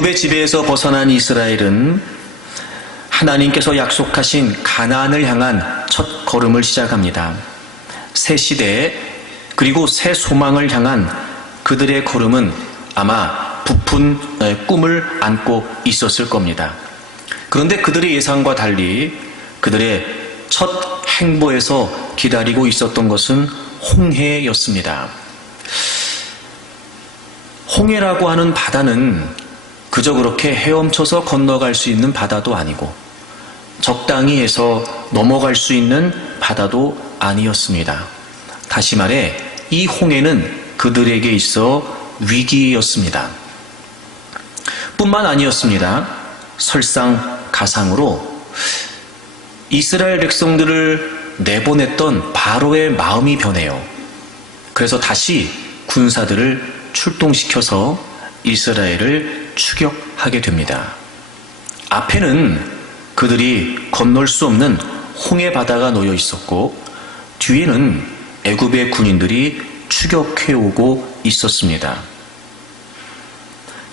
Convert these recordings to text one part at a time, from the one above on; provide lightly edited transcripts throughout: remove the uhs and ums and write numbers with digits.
애굽의 지배에서 벗어난 이스라엘은 하나님께서 약속하신 가나안을 향한 첫 걸음을 시작합니다. 새 시대 그리고 새 소망을 향한 그들의 걸음은 아마 부푼 꿈을 안고 있었을 겁니다. 그런데 그들의 예상과 달리 그들의 첫 행보에서 기다리고 있었던 것은 홍해였습니다. 홍해라고 하는 바다는 그저 그렇게 헤엄쳐서 건너갈 수 있는 바다도 아니고 적당히 해서 넘어갈 수 있는 바다도 아니었습니다. 다시 말해 이 홍해는 그들에게 있어 위기였습니다. 뿐만 아니었습니다. 설상가상으로 이스라엘 백성들을 내보냈던 바로의 마음이 변해요. 그래서 다시 군사들을 출동시켜서 이스라엘을 추격하게 됩니다. 앞에는 그들이 건널 수 없는 홍해 바다가 놓여 있었고 뒤에는 애굽의 군인들이 추격해오고 있었습니다.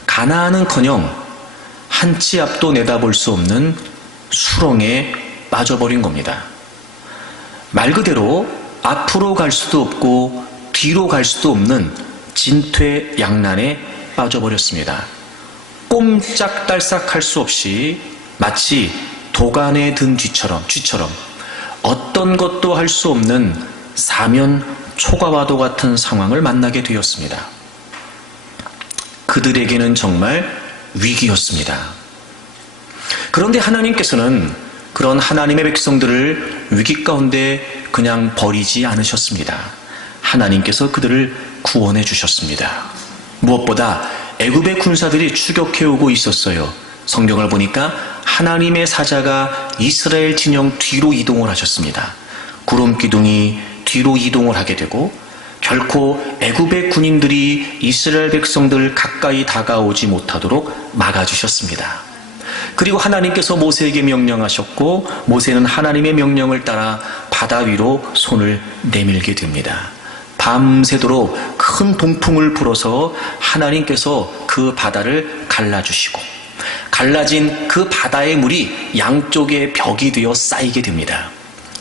가나안은커녕 한 치 앞도 내다볼 수 없는 수렁에 빠져버린 겁니다. 말 그대로 앞으로 갈 수도 없고 뒤로 갈 수도 없는 진퇴양난에 빠져버렸습니다. 꼼짝달싹할 수 없이 마치 도간에 든 쥐처럼 어떤 것도 할 수 없는 사면 초과와도 같은 상황을 만나게 되었습니다. 그들에게는 정말 위기였습니다. 그런데 하나님께서는 그런 하나님의 백성들을 위기 가운데 그냥 버리지 않으셨습니다. 하나님께서 그들을 구원해 주셨습니다. 무엇보다 애굽의 군사들이 추격해오고 있었어요. 성경을 보니까 하나님의 사자가 이스라엘 진영 뒤로 이동을 하셨습니다. 구름 기둥이 뒤로 이동을 하게 되고 결코 애굽의 군인들이 이스라엘 백성들 가까이 다가오지 못하도록 막아주셨습니다. 그리고 하나님께서 모세에게 명령하셨고 모세는 하나님의 명령을 따라 바다 위로 손을 내밀게 됩니다. 밤새도록 큰 동풍을 불어서 하나님께서 그 바다를 갈라주시고 갈라진 그 바다의 물이 양쪽에 벽이 되어 쌓이게 됩니다.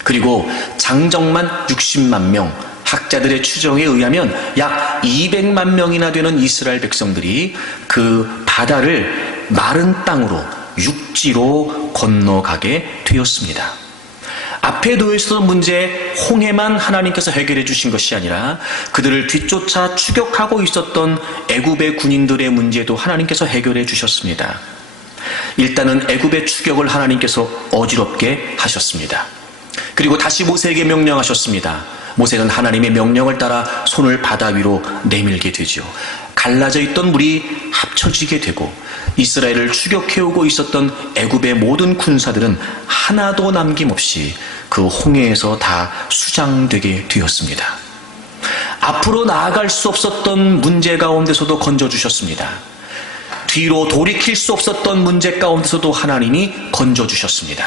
그리고 장정만 60만 명, 학자들의 추정에 의하면 약 200만 명이나 되는 이스라엘 백성들이 그 바다를 마른 땅으로 육지로 건너가게 되었습니다. 앞에 놓여 있었던 문제 홍해만 하나님께서 해결해 주신 것이 아니라 그들을 뒤쫓아 추격하고 있었던 애굽의 군인들의 문제도 하나님께서 해결해 주셨습니다. 일단은 애굽의 추격을 하나님께서 어지럽게 하셨습니다. 그리고 다시 모세에게 명령하셨습니다. 모세는 하나님의 명령을 따라 손을 바다 위로 내밀게 되죠. 갈라져 있던 물이 합쳐지게 되고 이스라엘을 추격해오고 있었던 애굽의 모든 군사들은 하나도 남김없이 그 홍해에서 다 수장되게 되었습니다. 앞으로 나아갈 수 없었던 문제 가운데서도 건져주셨습니다. 뒤로 돌이킬 수 없었던 문제 가운데서도 하나님이 건져주셨습니다.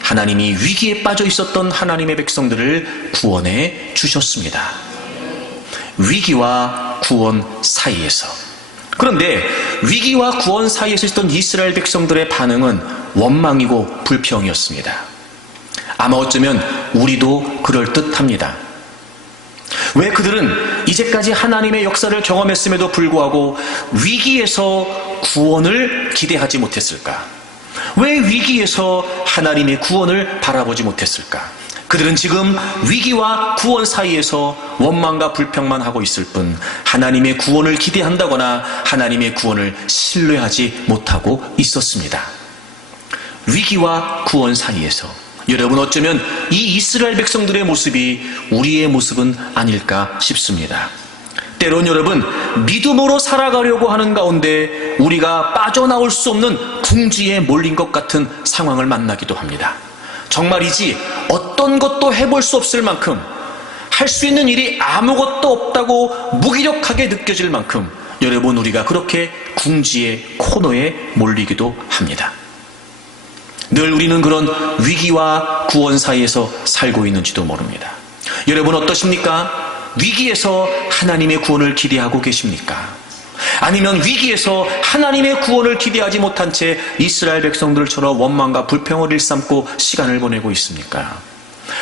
하나님이 위기에 빠져 있었던 하나님의 백성들을 구원해 주셨습니다. 위기와 구원 사이에서. 그런데 위기와 구원 사이에서 있었던 이스라엘 백성들의 반응은 원망이고 불평이었습니다. 아마 어쩌면 우리도 그럴듯합니다. 왜 그들은 이제까지 하나님의 역사를 경험했음에도 불구하고 위기에서 구원을 기대하지 못했을까? 왜 위기에서 하나님의 구원을 바라보지 못했을까? 그들은 지금 위기와 구원 사이에서 원망과 불평만 하고 있을 뿐 하나님의 구원을 기대한다거나 하나님의 구원을 신뢰하지 못하고 있었습니다. 위기와 구원 사이에서 여러분 어쩌면 이 이스라엘 백성들의 모습이 우리의 모습은 아닐까 싶습니다. 때론 여러분 믿음으로 살아가려고 하는 가운데 우리가 빠져나올 수 없는 궁지에 몰린 것 같은 상황을 만나기도 합니다. 정말이지 어떤 것도 해볼 수 없을 만큼 할 수 있는 일이 아무것도 없다고 무기력하게 느껴질 만큼 여러분 우리가 그렇게 궁지의 코너에 몰리기도 합니다. 늘 우리는 그런 위기와 구원 사이에서 살고 있는지도 모릅니다. 여러분 어떠십니까? 위기에서 하나님의 구원을 기대하고 계십니까? 아니면 위기에서 하나님의 구원을 기대하지 못한 채 이스라엘 백성들처럼 원망과 불평을 일삼고 시간을 보내고 있습니까?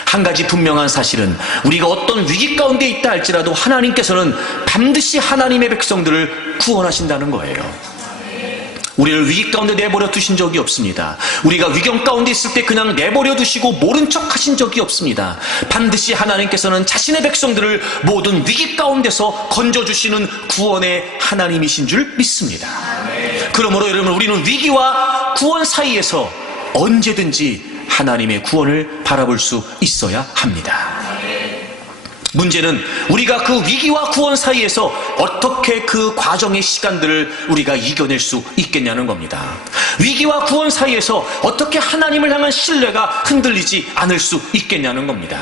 한 가지 분명한 사실은 우리가 어떤 위기 가운데 있다 할지라도 하나님께서는 반드시 하나님의 백성들을 구원하신다는 거예요. 우리를 위기 가운데 내버려 두신 적이 없습니다. 우리가 위경 가운데 있을 때 그냥 내버려 두시고 모른 척 하신 적이 없습니다. 반드시 하나님께서는 자신의 백성들을 모든 위기 가운데서 건져주시는 구원의 하나님이신 줄 믿습니다. 그러므로 여러분, 우리는 위기와 구원 사이에서 언제든지 하나님의 구원을 바라볼 수 있어야 합니다. 문제는 우리가 그 위기와 구원 사이에서 어떻게 그 과정의 시간들을 우리가 이겨낼 수 있겠냐는 겁니다. 위기와 구원 사이에서 어떻게 하나님을 향한 신뢰가 흔들리지 않을 수 있겠냐는 겁니다.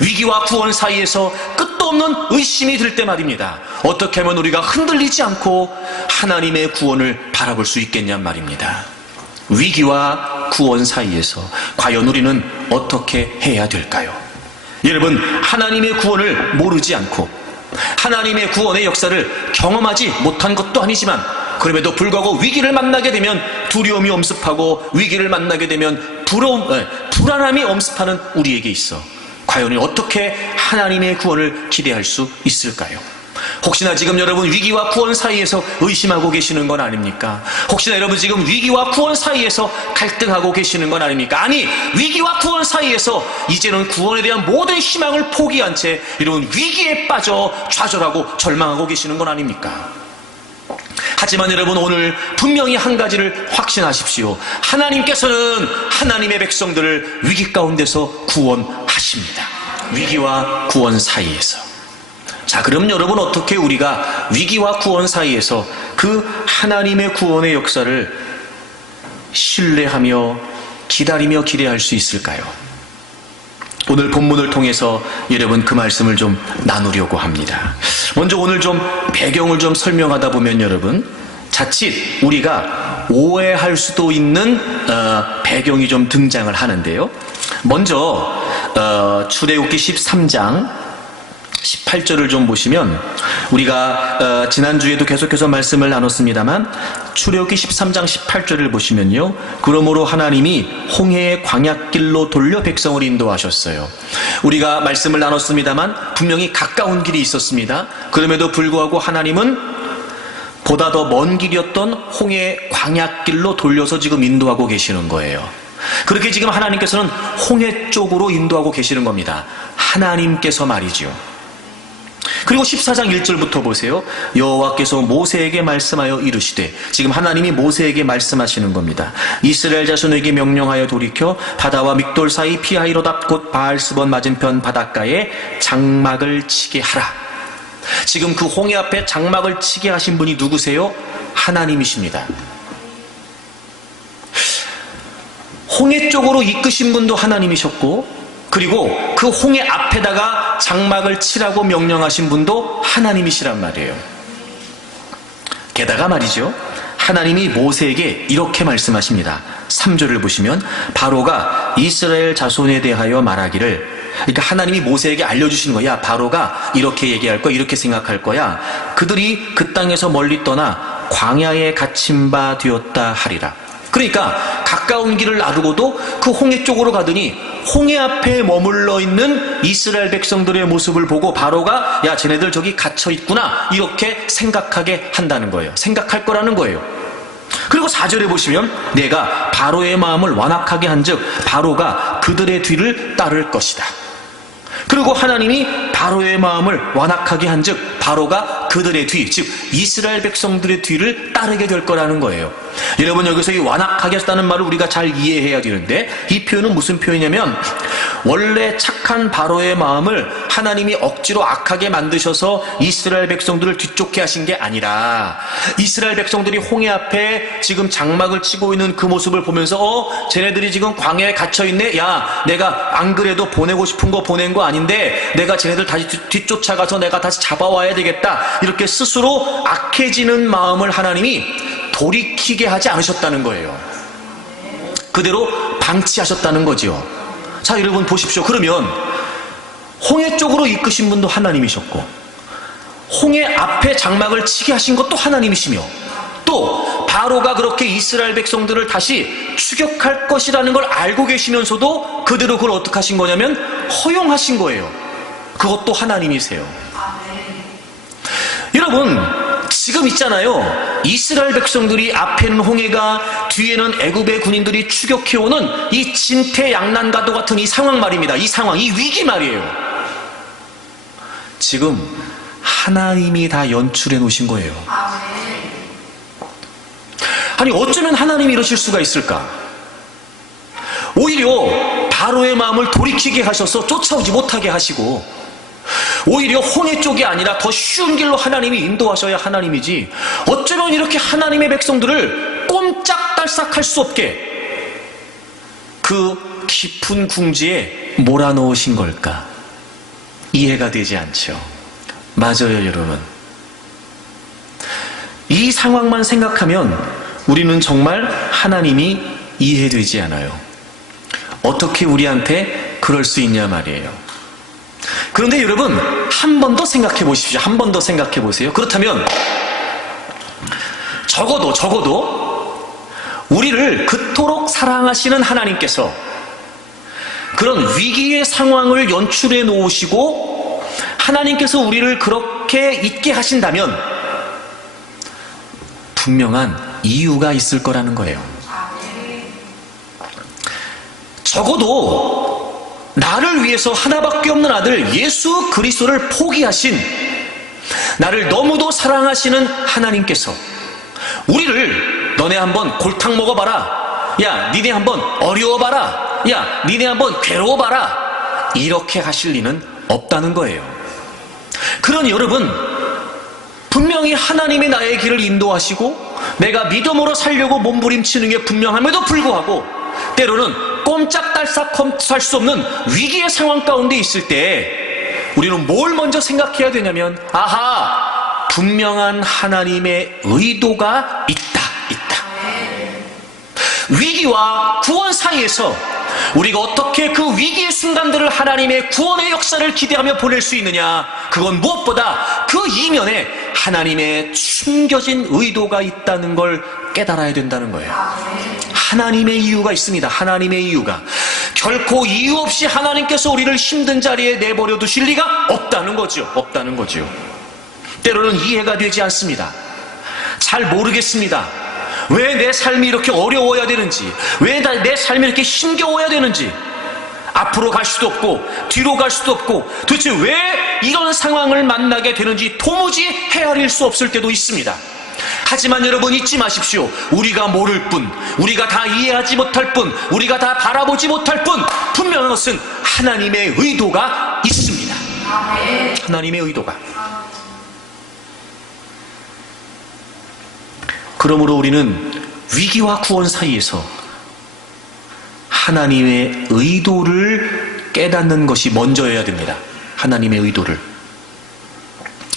위기와 구원 사이에서 끝도 없는 의심이 들 때 말입니다. 어떻게 하면 우리가 흔들리지 않고 하나님의 구원을 바라볼 수 있겠냔 말입니다. 위기와 구원 사이에서 과연 우리는 어떻게 해야 될까요? 여러분, 하나님의 구원을 모르지 않고 하나님의 구원의 역사를 경험하지 못한 것도 아니지만 그럼에도 불구하고 위기를 만나게 되면 두려움이 엄습하고 위기를 만나게 되면 불안함이 엄습하는 우리에게 있어 과연 어떻게 하나님의 구원을 기대할 수 있을까요? 혹시나 지금 여러분 위기와 구원 사이에서 의심하고 계시는 건 아닙니까? 혹시나 여러분 지금 위기와 구원 사이에서 갈등하고 계시는 건 아닙니까? 아니, 위기와 구원 사이에서 이제는 구원에 대한 모든 희망을 포기한 채 이런 위기에 빠져 좌절하고 절망하고 계시는 건 아닙니까? 하지만 여러분, 오늘 분명히 한 가지를 확신하십시오. 하나님께서는 하나님의 백성들을 위기 가운데서 구원하십니다. 위기와 구원 사이에서. 자, 그럼 여러분, 어떻게 우리가 위기와 구원 사이에서 그 하나님의 구원의 역사를 신뢰하며 기다리며 기대할 수 있을까요? 오늘 본문을 통해서 여러분 그 말씀을 좀 나누려고 합니다. 먼저 오늘 좀 배경을 좀 설명하다 보면 여러분 자칫 우리가 오해할 수도 있는 배경이 좀 등장을 하는데요. 먼저 출애굽기 13장 18절을 좀 보시면 우리가 지난주에도 계속해서 말씀을 나눴습니다만 출애굽기 13장 18절을 보시면요, 그러므로 하나님이 홍해의 광야길로 돌려 백성을 인도하셨어요. 우리가 말씀을 나눴습니다만 분명히 가까운 길이 있었습니다. 그럼에도 불구하고 하나님은 보다 더 먼 길이었던 홍해의 광야길로 돌려서 지금 인도하고 계시는 거예요. 그렇게 지금 하나님께서는 홍해 쪽으로 인도하고 계시는 겁니다. 하나님께서 말이죠. 그리고 14장 1절부터 보세요. 여호와께서 모세에게 말씀하여 이르시되, 지금 하나님이 모세에게 말씀하시는 겁니다. 이스라엘 자손에게 명령하여 돌이켜 바다와 믹돌 사이 피하히로답 곧 바알스본 맞은편 바닷가에 장막을 치게 하라. 지금 그 홍해 앞에 장막을 치게 하신 분이 누구세요? 하나님이십니다. 홍해 쪽으로 이끄신 분도 하나님이셨고, 그리고 그 홍해 앞에다가 장막을 치라고 명령하신 분도 하나님이시란 말이에요. 게다가 말이죠, 하나님이 모세에게 이렇게 말씀하십니다. 3절을 보시면 바로가 이스라엘 자손에 대하여 말하기를, 그러니까 하나님이 모세에게 알려주시는 거야. 바로가 이렇게 얘기할 거야, 이렇게 생각할 거야. 그들이 그 땅에서 멀리 떠나 광야에 갇힌 바 되었다 하리라. 그러니까 가까운 길을 놔두고도 그 홍해 쪽으로 가더니 홍해 앞에 머물러 있는 이스라엘 백성들의 모습을 보고 바로가 야, 쟤네들 저기 갇혀 있구나, 이렇게 생각하게 한다는 거예요. 생각할 거라는 거예요. 그리고 4절에 보시면 내가 바로의 마음을 완악하게 한즉 바로가 그들의 뒤를 따를 것이다. 그리고 하나님이 바로의 마음을 완악하게 한즉 바로가 그들의 뒤, 즉 이스라엘 백성들의 뒤를 따르게 될 거라는 거예요. 여러분, 여기서 이 완악하게 했다는 말을 우리가 잘 이해해야 되는데, 이 표현은 무슨 표현이냐면 원래 착한 바로의 마음을 하나님이 억지로 악하게 만드셔서 이스라엘 백성들을 뒤쫓게 하신 게 아니라, 이스라엘 백성들이 홍해 앞에 지금 장막을 치고 있는 그 모습을 보면서 쟤네들이 지금 광야에 갇혀있네, 야, 내가 안 그래도 보내고 싶은 거 보낸 거 아닌데 내가 쟤네들 다시 뒤쫓아가서 내가 다시 잡아와야 되겠다, 이렇게 스스로 악해지는 마음을 하나님이 돌이키게 하지 않으셨다는 거예요. 그대로 방치하셨다는 거죠. 자, 여러분 보십시오. 그러면 홍해 쪽으로 이끄신 분도 하나님이셨고, 홍해 앞에 장막을 치게 하신 것도 하나님이시며, 또 바로가 그렇게 이스라엘 백성들을 다시 추격할 것이라는 걸 알고 계시면서도 그대로 그걸 어떻게 하신 거냐면 허용하신 거예요. 그것도 하나님이세요. 여러분, 지금 있잖아요. 이스라엘 백성들이 앞에는 홍해가, 뒤에는 애굽의 군인들이 추격해오는 이 진퇴양난과도 같은 이 상황 말입니다. 이 상황, 이 위기 말이에요. 지금 하나님이 다 연출해 놓으신 거예요. 아니, 어쩌면 하나님이 이러실 수가 있을까? 오히려 바로의 마음을 돌이키게 하셔서 쫓아오지 못하게 하시고, 오히려 홍해 쪽이 아니라 더 쉬운 길로 하나님이 인도하셔야 하나님이지, 어쩌면 이렇게 하나님의 백성들을 꼼짝달싹할 수 없게 그 깊은 궁지에 몰아넣으신 걸까? 이해가 되지 않죠. 맞아요, 여러분. 이 상황만 생각하면 우리는 정말 하나님이 이해되지 않아요. 어떻게 우리한테 그럴 수 있냐 말이에요. 그런데 여러분, 한 번 더 생각해 보십시오. 한 번 더 생각해 보세요. 그렇다면 적어도 우리를 그토록 사랑하시는 하나님께서 그런 위기의 상황을 연출해 놓으시고 하나님께서 우리를 그렇게 있게 하신다면 분명한 이유가 있을 거라는 거예요. 적어도 나를 위해서 하나밖에 없는 아들 예수 그리스도를 포기하신, 나를 너무도 사랑하시는 하나님께서 우리를 너네 한번 골탕 먹어봐라, 야 니네 한번 어려워봐라, 야 니네 한번 괴로워봐라, 이렇게 하실 리는 없다는 거예요. 그러니 여러분, 분명히 하나님이 나의 길을 인도하시고 내가 믿음으로 살려고 몸부림치는 게 분명함에도 불구하고 때로는 꼼짝달싹 할 수 없는 위기의 상황 가운데 있을 때 우리는 뭘 먼저 생각해야 되냐면, 아하, 분명한 하나님의 의도가 있다. 위기와 구원 사이에서 우리가 어떻게 그 위기의 순간들을 하나님의 구원의 역사를 기대하며 보낼 수 있느냐, 그건 무엇보다 그 이면에 하나님의 숨겨진 의도가 있다는 걸 깨달아야 된다는 거예요. 하나님의 이유가 있습니다. 하나님의 이유가. 결코 이유 없이 하나님께서 우리를 힘든 자리에 내버려 두실 리가 없다는 거죠. 때로는 이해가 되지 않습니다. 잘 모르겠습니다. 왜 내 삶이 이렇게 어려워야 되는지, 왜 내 삶이 이렇게 힘겨워야 되는지, 앞으로 갈 수도 없고 뒤로 갈 수도 없고 도대체 왜 이런 상황을 만나게 되는지 도무지 헤아릴 수 없을 때도 있습니다. 하지만 여러분, 잊지 마십시오. 우리가 모를 뿐, 우리가 다 이해하지 못할 뿐, 우리가 다 바라보지 못할 뿐, 분명한 것은 하나님의 의도가 있습니다. 하나님의 의도가. 그러므로 우리는 위기와 구원 사이에서 하나님의 의도를 깨닫는 것이 먼저여야 됩니다. 하나님의 의도를.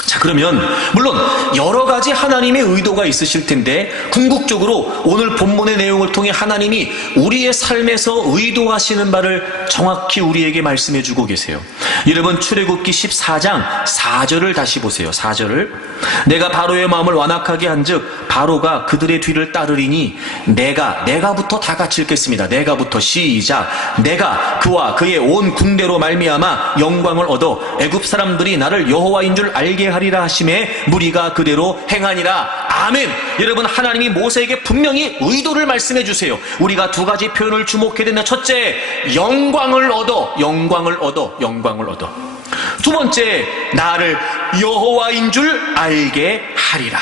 자, 그러면 물론 여러 가지 하나님의 의도가 있으실 텐데, 궁극적으로 오늘 본문의 내용을 통해 하나님이 우리의 삶에서 의도하시는 바를 정확히 우리에게 말씀해 주고 계세요. 여러분, 출애굽기 14장 4절을 다시 보세요. 4절을. 내가 바로의 마음을 완악하게 한즉 바로가 그들의 뒤를 따르리니 내가부터 다 같이 읽겠습니다. 내가부터 시작. 내가 그와 그의 온 군대로 말미암아 영광을 얻어 애굽 사람들이 나를 여호와인 줄 알게 하리라 하심에 무리가 그대로 행하니라. 아멘. 여러분, 하나님이 모세에게 분명히 의도를 말씀해 주세요. 우리가 두 가지 표현을 주목해야 된다. 첫째, 영광을 얻어. 두 번째, 나를 여호와인 줄 알게 하리라.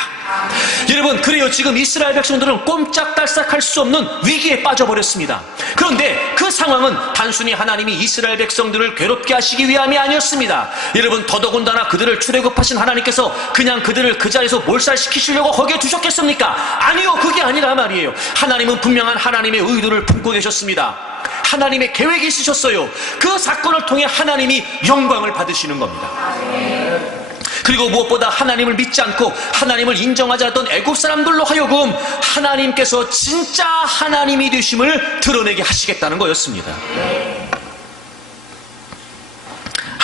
여러분, 그래요. 지금 이스라엘 백성들은 꼼짝달싹할 수 없는 위기에 빠져버렸습니다. 그런데 그 상황은 단순히 하나님이 이스라엘 백성들을 괴롭게 하시기 위함이 아니었습니다. 여러분, 더더군다나 그들을 출애굽하신 하나님께서 그냥 그들을 그 자리에서 몰살시키시려고 거기에 두셨겠습니까? 아니요, 그게 아니라 말이에요. 하나님은 분명한 하나님의 의도를 품고 계셨습니다. 하나님의 계획이 있으셨어요. 그 사건을 통해 하나님이 영광을 받으시는 겁니다. 그리고 무엇보다 하나님을 믿지 않고 하나님을 인정하지 않던 애굽 사람들로 하여금 하나님께서 진짜 하나님이 되심을 드러내게 하시겠다는 거였습니다.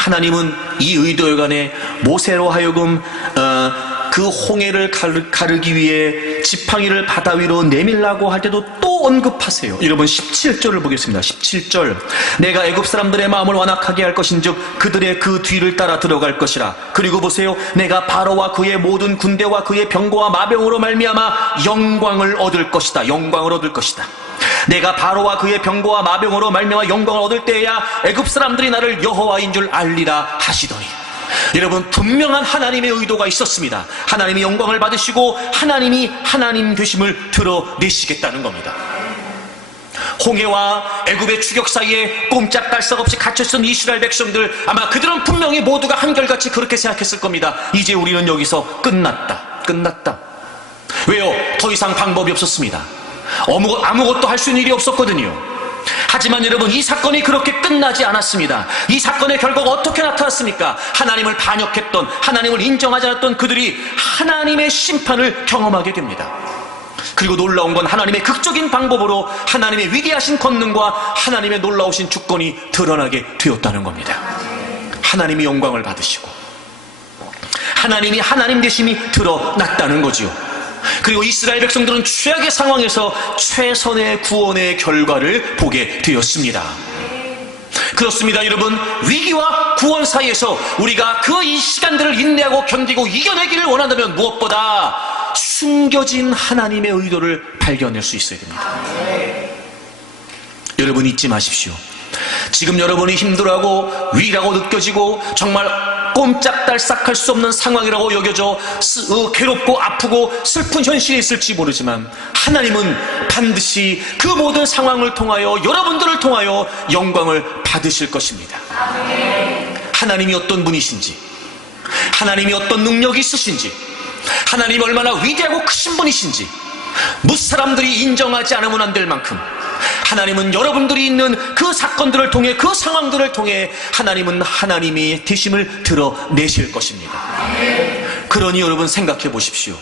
하나님은 이 의도여간에 모세로 하여금 그 홍해를 가르기 위해 지팡이를 바다 위로 내밀라고 할 때도 또 언급하세요. 여러분 17절을 보겠습니다. 17절. 내가 애굽 사람들의 마음을 완악하게 할 것인즉 그들의 그 뒤를 따라 들어갈 것이라. 그리고 보세요. 내가 바로와 그의 모든 군대와 그의 병거와 마병으로 말미암아 영광을 얻을 것이다. 영광을 얻을 것이다. 내가 바로와 그의 병거와 마병으로 말미암아 영광을 얻을 때에야 애굽 사람들이 나를 여호와인 줄 알리라 하시더니. 여러분 분명한 하나님의 의도가 있었습니다. 하나님이 영광을 받으시고 하나님이 하나님 되심을 드러내시겠다는 겁니다. 홍해와 애굽의 추격 사이에 꼼짝달싹 없이 갇혀있던 이스라엘 백성들, 아마 그들은 분명히 모두가 한결같이 그렇게 생각했을 겁니다. 이제 우리는 여기서 끝났다. 왜요? 더 이상 방법이 없었습니다. 아무것도 할 수 있는 일이 없었거든요. 하지만 여러분 이 사건이 그렇게 끝나지 않았습니다. 이 사건의 결과가 어떻게 나타났습니까? 하나님을 반역했던, 하나님을 인정하지 않았던 그들이 하나님의 심판을 경험하게 됩니다. 그리고 놀라운 건 하나님의 극적인 방법으로 하나님의 위대하신 권능과 하나님의 놀라우신 주권이 드러나게 되었다는 겁니다. 하나님이 영광을 받으시고 하나님이 하나님 되심이 드러났다는 거지요. 그리고 이스라엘 백성들은 최악의 상황에서 최선의 구원의 결과를 보게 되었습니다. 그렇습니다. 여러분, 위기와 구원 사이에서 우리가 그 이 시간들을 인내하고 견디고 이겨내기를 원한다면 무엇보다 숨겨진 하나님의 의도를 발견할 수 있어야 됩니다. 여러분 잊지 마십시오. 지금 여러분이 힘들어하고 위라고 느껴지고 정말 꼼짝달싹할 수 없는 상황이라고 여겨져 괴롭고 아프고 슬픈 현실이 있을지 모르지만 하나님은 반드시 그 모든 상황을 통하여 여러분들을 통하여 영광을 받으실 것입니다. 하나님이 어떤 분이신지, 하나님이 어떤 능력이 있으신지, 하나님이 얼마나 위대하고 크신 분이신지 무사람들이 인정하지 않으면 안 될 만큼 하나님은 여러분들이 있는 그 사건들을 통해, 그 상황들을 통해 하나님은 하나님의 되심을 드러내실 것입니다. 그러니 여러분 생각해 보십시오.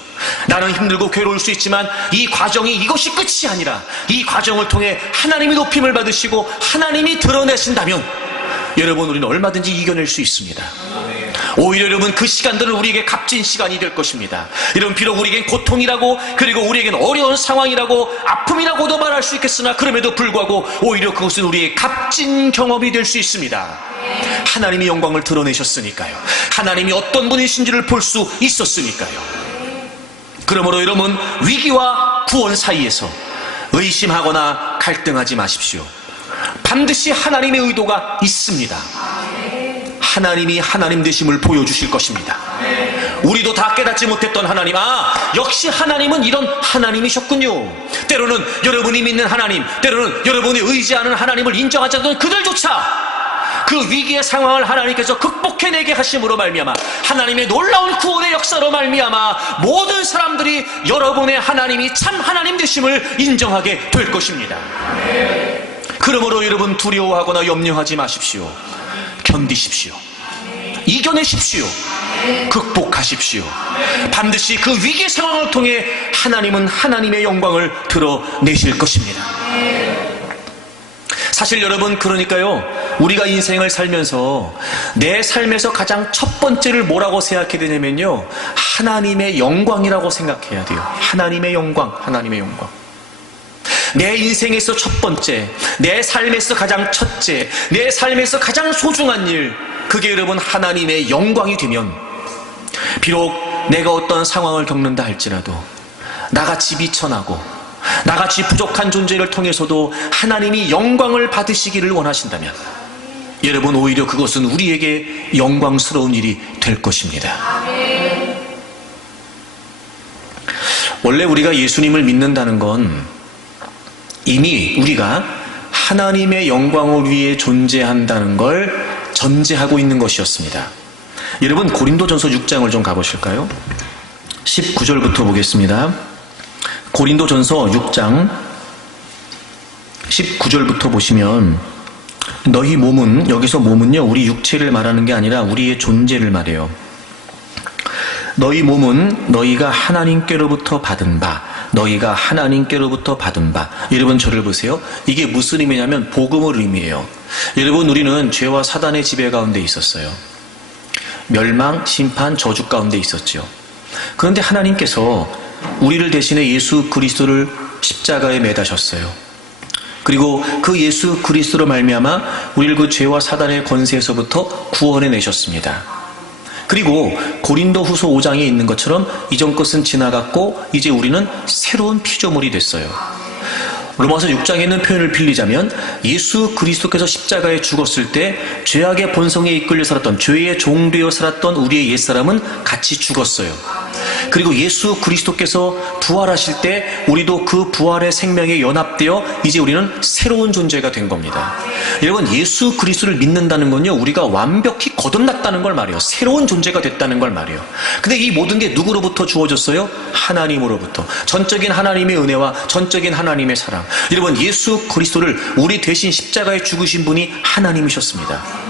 나는 힘들고 괴로울 수 있지만 이 과정이 이것이 끝이 아니라 이 과정을 통해 하나님이 높임을 받으시고 하나님이 드러내신다면 여러분 우리는 얼마든지 이겨낼 수 있습니다. 오히려 여러분 그 시간들은 우리에게 값진 시간이 될 것입니다. 여러분 비록 우리에겐 고통이라고, 그리고 우리에겐 어려운 상황이라고, 아픔이라고도 말할 수 있겠으나 그럼에도 불구하고 오히려 그것은 우리의 값진 경험이 될 수 있습니다. 하나님이 영광을 드러내셨으니까요. 하나님이 어떤 분이신지를 볼 수 있었으니까요. 그러므로 여러분 위기와 구원 사이에서 의심하거나 갈등하지 마십시오. 반드시 하나님의 의도가 있습니다. 하나님이 하나님 되심을 보여주실 것입니다. 우리도 다 깨닫지 못했던 하나님, 역시 하나님은 이런 하나님이셨군요. 때로는 여러분이 믿는 하나님, 때로는 여러분이 의지하는 하나님을 인정하지 않던 그들조차 그 위기의 상황을 하나님께서 극복해내게 하심으로 말미암아 하나님의 놀라운 구원의 역사로 말미암아 모든 사람들이 여러분의 하나님이 참 하나님 되심을 인정하게 될 것입니다. 그러므로 여러분 두려워하거나 염려하지 마십시오. 견디십시오. 이겨내십시오. 극복하십시오. 반드시 그 위기 상황을 통해 하나님은 하나님의 영광을 드러내실 것입니다. 사실 여러분 그러니까요, 우리가 인생을 살면서 내 삶에서 가장 첫 번째를 뭐라고 생각해야 되냐면요, 하나님의 영광이라고 생각해야 돼요. 하나님의 영광, 하나님의 영광. 내 인생에서 첫 번째, 내 삶에서 가장 첫째, 내 삶에서 가장 소중한 일, 그게 여러분 하나님의 영광이 되면 비록 내가 어떤 상황을 겪는다 할지라도 나같이 비천하고 나같이 부족한 존재를 통해서도 하나님이 영광을 받으시기를 원하신다면 여러분 오히려 그것은 우리에게 영광스러운 일이 될 것입니다. 원래 우리가 예수님을 믿는다는 건 이미 우리가 하나님의 영광을 위해 존재한다는 걸 전제하고 있는 것이었습니다. 여러분 고린도전서 6장을 좀 가보실까요? 19절부터 보겠습니다. 고린도전서 6장 19절부터 보시면 너희 몸은, 여기서 몸은요 우리 육체를 말하는 게 아니라 우리의 존재를 말해요. 너희 몸은 너희가 하나님께로부터 받은 바 너희가 하나님께로부터 받은 바. 여러분 저를 보세요. 이게 무슨 의미냐면 복음을 의미해요. 여러분 우리는 죄와 사단의 지배 가운데 있었어요. 멸망, 심판, 저주 가운데 있었죠. 그런데 하나님께서 우리를 대신해 예수 그리스도를 십자가에 매다셨어요. 그리고 그 예수 그리스도로 말미암아 우리를 그 죄와 사단의 권세에서부터 구원해 내셨습니다. 그리고 고린도후서 5장에 있는 것처럼 이전 것은 지나갔고 이제 우리는 새로운 피조물이 됐어요. 로마서 6장에 있는 표현을 빌리자면 예수 그리스도께서 십자가에 죽었을 때 죄악의 본성에 이끌려 살았던, 죄의 종되어 살았던 우리의 옛사람은 같이 죽었어요. 그리고 예수 그리스도께서 부활하실 때 우리도 그 부활의 생명에 연합되어 이제 우리는 새로운 존재가 된 겁니다. 여러분 예수 그리스도를 믿는다는 건요, 우리가 완벽히 거듭났다는 걸 말이에요. 새로운 존재가 됐다는 걸 말이에요. 근데 이 모든 게 누구로부터 주어졌어요? 하나님으로부터. 전적인 하나님의 은혜와 전적인 하나님의 사랑. 여러분 예수 그리스도를 우리 대신 십자가에 죽으신 분이 하나님이셨습니다.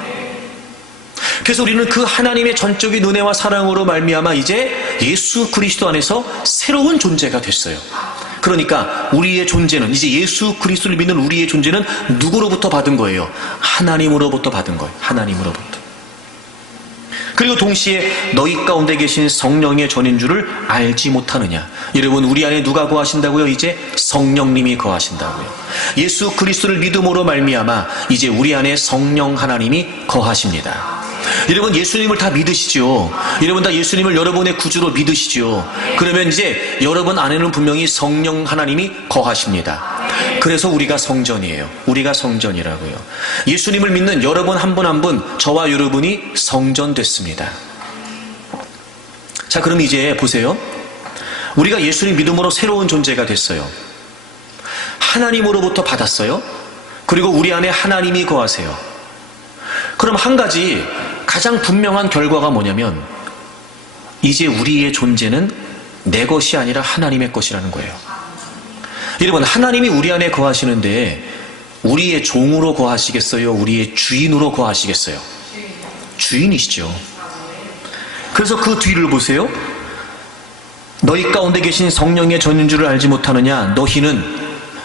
그래서 우리는 그 하나님의 전적인 은혜와 사랑으로 말미암아 이제 예수 그리스도 안에서 새로운 존재가 됐어요. 그러니까 우리의 존재는, 이제 예수 그리스도를 믿는 우리의 존재는 누구로부터 받은 거예요? 하나님으로부터 받은 거예요. 하나님으로부터. 그리고 동시에 너희 가운데 계신 성령의 전인 줄을 알지 못하느냐. 여러분 우리 안에 누가 거하신다고요? 이제 성령님이 거하신다고요. 예수 그리스도를 믿음으로 말미암아 이제 우리 안에 성령 하나님이 거하십니다. 여러분 예수님을 다 믿으시죠? 여러분 다 예수님을 여러분의 구주로 믿으시죠? 그러면 이제 여러분 안에는 분명히 성령 하나님이 거하십니다. 그래서 우리가 성전이에요. 우리가 성전이라고요. 예수님을 믿는 여러분 한 분 한 분, 저와 여러분이 성전 됐습니다. 자, 그럼 이제 보세요. 우리가 예수님 믿음으로 새로운 존재가 됐어요. 하나님으로부터 받았어요. 그리고 우리 안에 하나님이 거하세요. 그럼 한 가지 가장 분명한 결과가 뭐냐면 이제 우리의 존재는 내 것이 아니라 하나님의 것이라는 거예요. 여러분 하나님이 우리 안에 거하시는데 우리의 종으로 거하시겠어요? 우리의 주인으로 거하시겠어요? 주인이시죠. 그래서 그 뒤를 보세요. 너희 가운데 계신 성령의 전인 줄을 알지 못하느냐. 너희는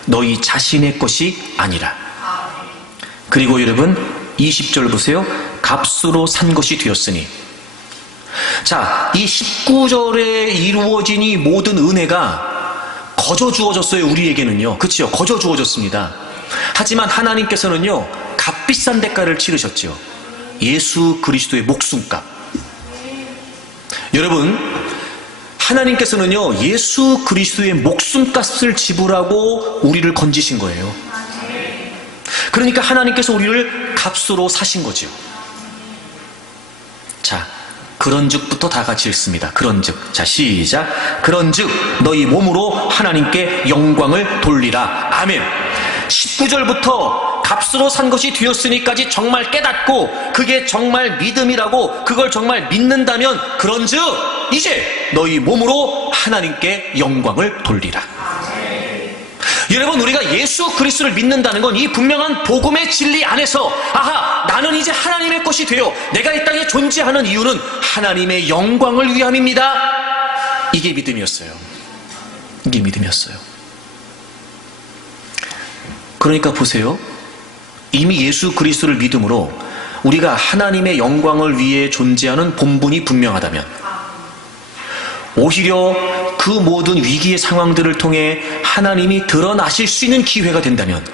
너희 자신의 것이 아니라. 그리고 여러분 20절 보세요. 값으로 산 것이 되었으니. 자, 이 19절에 이루어진 이 모든 은혜가 거저 주어졌어요. 우리에게는요. 그렇죠? 거저 주어졌습니다. 하지만 하나님께서는요, 값비싼 대가를 치르셨죠. 예수 그리스도의 목숨값. 여러분 하나님께서는요, 예수 그리스도의 목숨값을 지불하고 우리를 건지신 거예요. 그러니까 하나님께서 우리를 값으로 사신 거죠. 자, 그런즉부터 다 같이 읽습니다. 그런즉. 자, 시작. 그런즉 너희 몸으로 하나님께 영광을 돌리라. 아멘. 19절부터 값으로 산 것이 되었으니까지 정말 깨닫고 그게 정말 믿음이라고, 그걸 정말 믿는다면 그런즉 이제 너희 몸으로 하나님께 영광을 돌리라. 여러분 우리가 예수 그리스도를 믿는다는 건 이 분명한 복음의 진리 안에서 아하, 나는 이제 하나님의 것이 되어 내가 이 땅에 존재하는 이유는 하나님의 영광을 위함입니다. 이게 믿음이었어요. 이게 믿음이었어요. 그러니까 보세요. 이미 예수 그리스도를 믿음으로 우리가 하나님의 영광을 위해 존재하는 본분이 분명하다면 오히려 그 모든 위기의 상황들을 통해 하나님이 드러나실 수 있는 기회가 된다면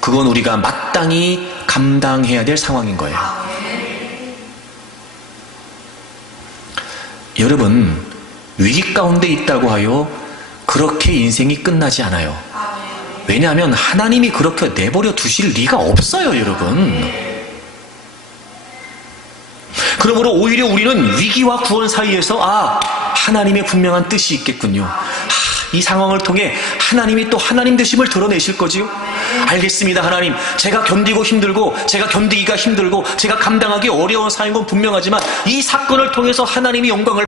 그건 우리가 마땅히 감당해야 될 상황인 거예요. 여러분 위기 가운데 있다고 하여 그렇게 인생이 끝나지 않아요. 왜냐하면 하나님이 그렇게 내버려 두실 리가 없어요. 여러분. 그러므로 오히려 우리는 위기와 구원 사이에서 하나님의 분명한 뜻이 있겠군요. 이 상황을 통해 하나님이 또 하나님 되심을 드러내실 거지요. 알겠습니다. 하나님, 제가 견디고 힘들고 제가 견디기가 힘들고 제가 감당하기 어려운 사인 건 분명하지만 이 사건을 통해서 하나님이 영광을,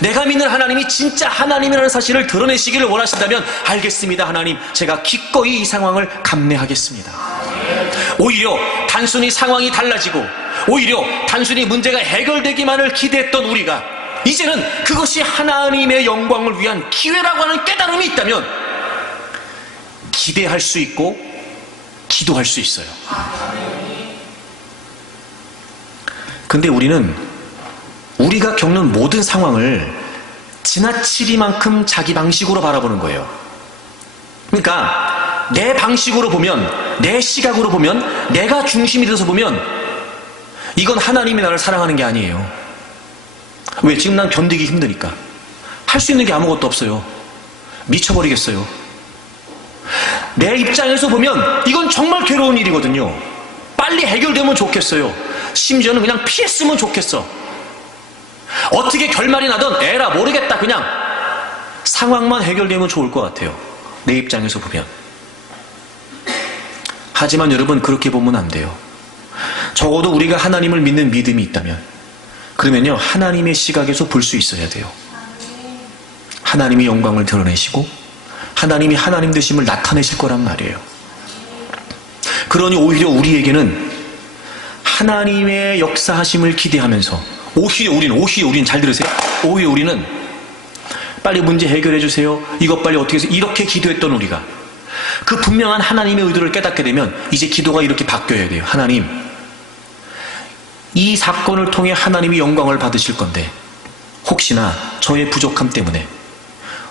내가 믿는 하나님이 진짜 하나님이라는 사실을 드러내시기를 원하신다면 알겠습니다. 하나님, 제가 기꺼이 이 상황을 감내하겠습니다. 오히려 단순히 상황이 달라지고 오히려 단순히 문제가 해결되기만을 기대했던 우리가 이제는 그것이 하나님의 영광을 위한 기회라고 하는 깨달음이 있다면 기대할 수 있고 기도할 수 있어요. 근데 우리는 우리가 겪는 모든 상황을 지나치리만큼 자기 방식으로 바라보는 거예요. 그러니까 내 방식으로 보면, 내 시각으로 보면, 내가 중심이 돼서 보면 이건 하나님이 나를 사랑하는 게 아니에요. 왜? 지금 난 견디기 힘드니까. 할 수 있는 게 아무것도 없어요. 미쳐버리겠어요. 내 입장에서 보면 이건 정말 괴로운 일이거든요. 빨리 해결되면 좋겠어요. 심지어는 그냥 피했으면 좋겠어. 어떻게 결말이 나든 에라 모르겠다. 그냥 상황만 해결되면 좋을 것 같아요. 내 입장에서 보면. 하지만 여러분, 그렇게 보면 안 돼요. 적어도 우리가 하나님을 믿는 믿음이 있다면, 그러면요, 하나님의 시각에서 볼 수 있어야 돼요. 하나님의 영광을 드러내시고 하나님이 하나님 되심을 나타내실 거란 말이에요. 그러니 오히려 우리에게는 하나님의 역사하심을 기대하면서 오히려 우리는 잘 들으세요. 오히려 우리는 빨리 문제 해결해 주세요. 이것 빨리 어떻게 해서 이렇게 기도했던 우리가 그 분명한 하나님의 의도를 깨닫게 되면 이제 기도가 이렇게 바뀌어야 돼요. 하나님, 이 사건을 통해 하나님이 영광을 받으실 건데 혹시나 저의 부족함 때문에,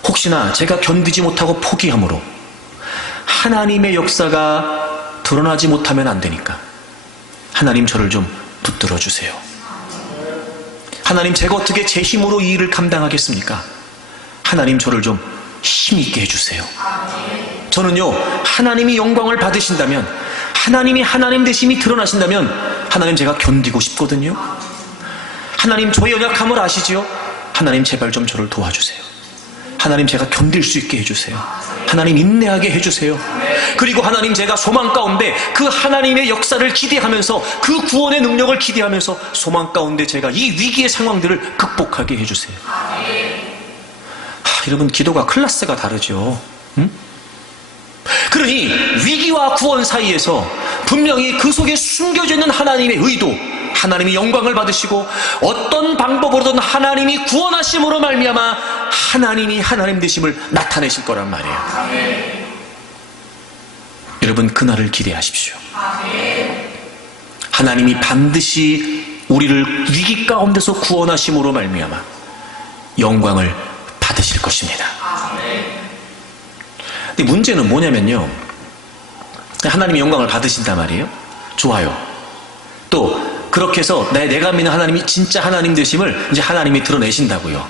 혹시나 제가 견디지 못하고 포기함으로 하나님의 역사가 드러나지 못하면 안 되니까 하나님, 저를 좀 붙들어 주세요. 하나님, 제가 어떻게 제 힘으로 이 일을 감당하겠습니까? 하나님, 저를 좀 힘있게 해주세요. 저는요, 하나님이 영광을 받으신다면, 하나님이 하나님 되심이 드러나신다면 하나님, 제가 견디고 싶거든요. 하나님, 저의 연약함을 아시지요? 하나님, 제발 좀 저를 도와주세요. 하나님, 제가 견딜 수 있게 해주세요. 하나님, 인내하게 해주세요. 그리고 하나님, 제가 소망 가운데 그 하나님의 역사를 기대하면서, 그 구원의 능력을 기대하면서 소망 가운데 제가 이 위기의 상황들을 극복하게 해주세요. 여러분, 기도가 클래스가 다르죠. 응? 그러니 위기와 구원 사이에서 분명히 그 속에 숨겨져 있는 하나님의 의도, 하나님이 영광을 받으시고 어떤 방법으로든 하나님이 구원하심으로 말미암아 하나님이 하나님 되심을 나타내실 거란 말이에요. 여러분, 그날을 기대하십시오. 하나님이 반드시 우리를 위기 가운데서 구원하심으로 말미암아 영광을 받으실 것입니다. 근데 문제는 뭐냐면요, 하나님이 영광을 받으신단 말이에요. 좋아요. 또 그렇게 해서 내가 믿는 하나님이 진짜 하나님 되심을 이제 하나님이 드러내신다고요.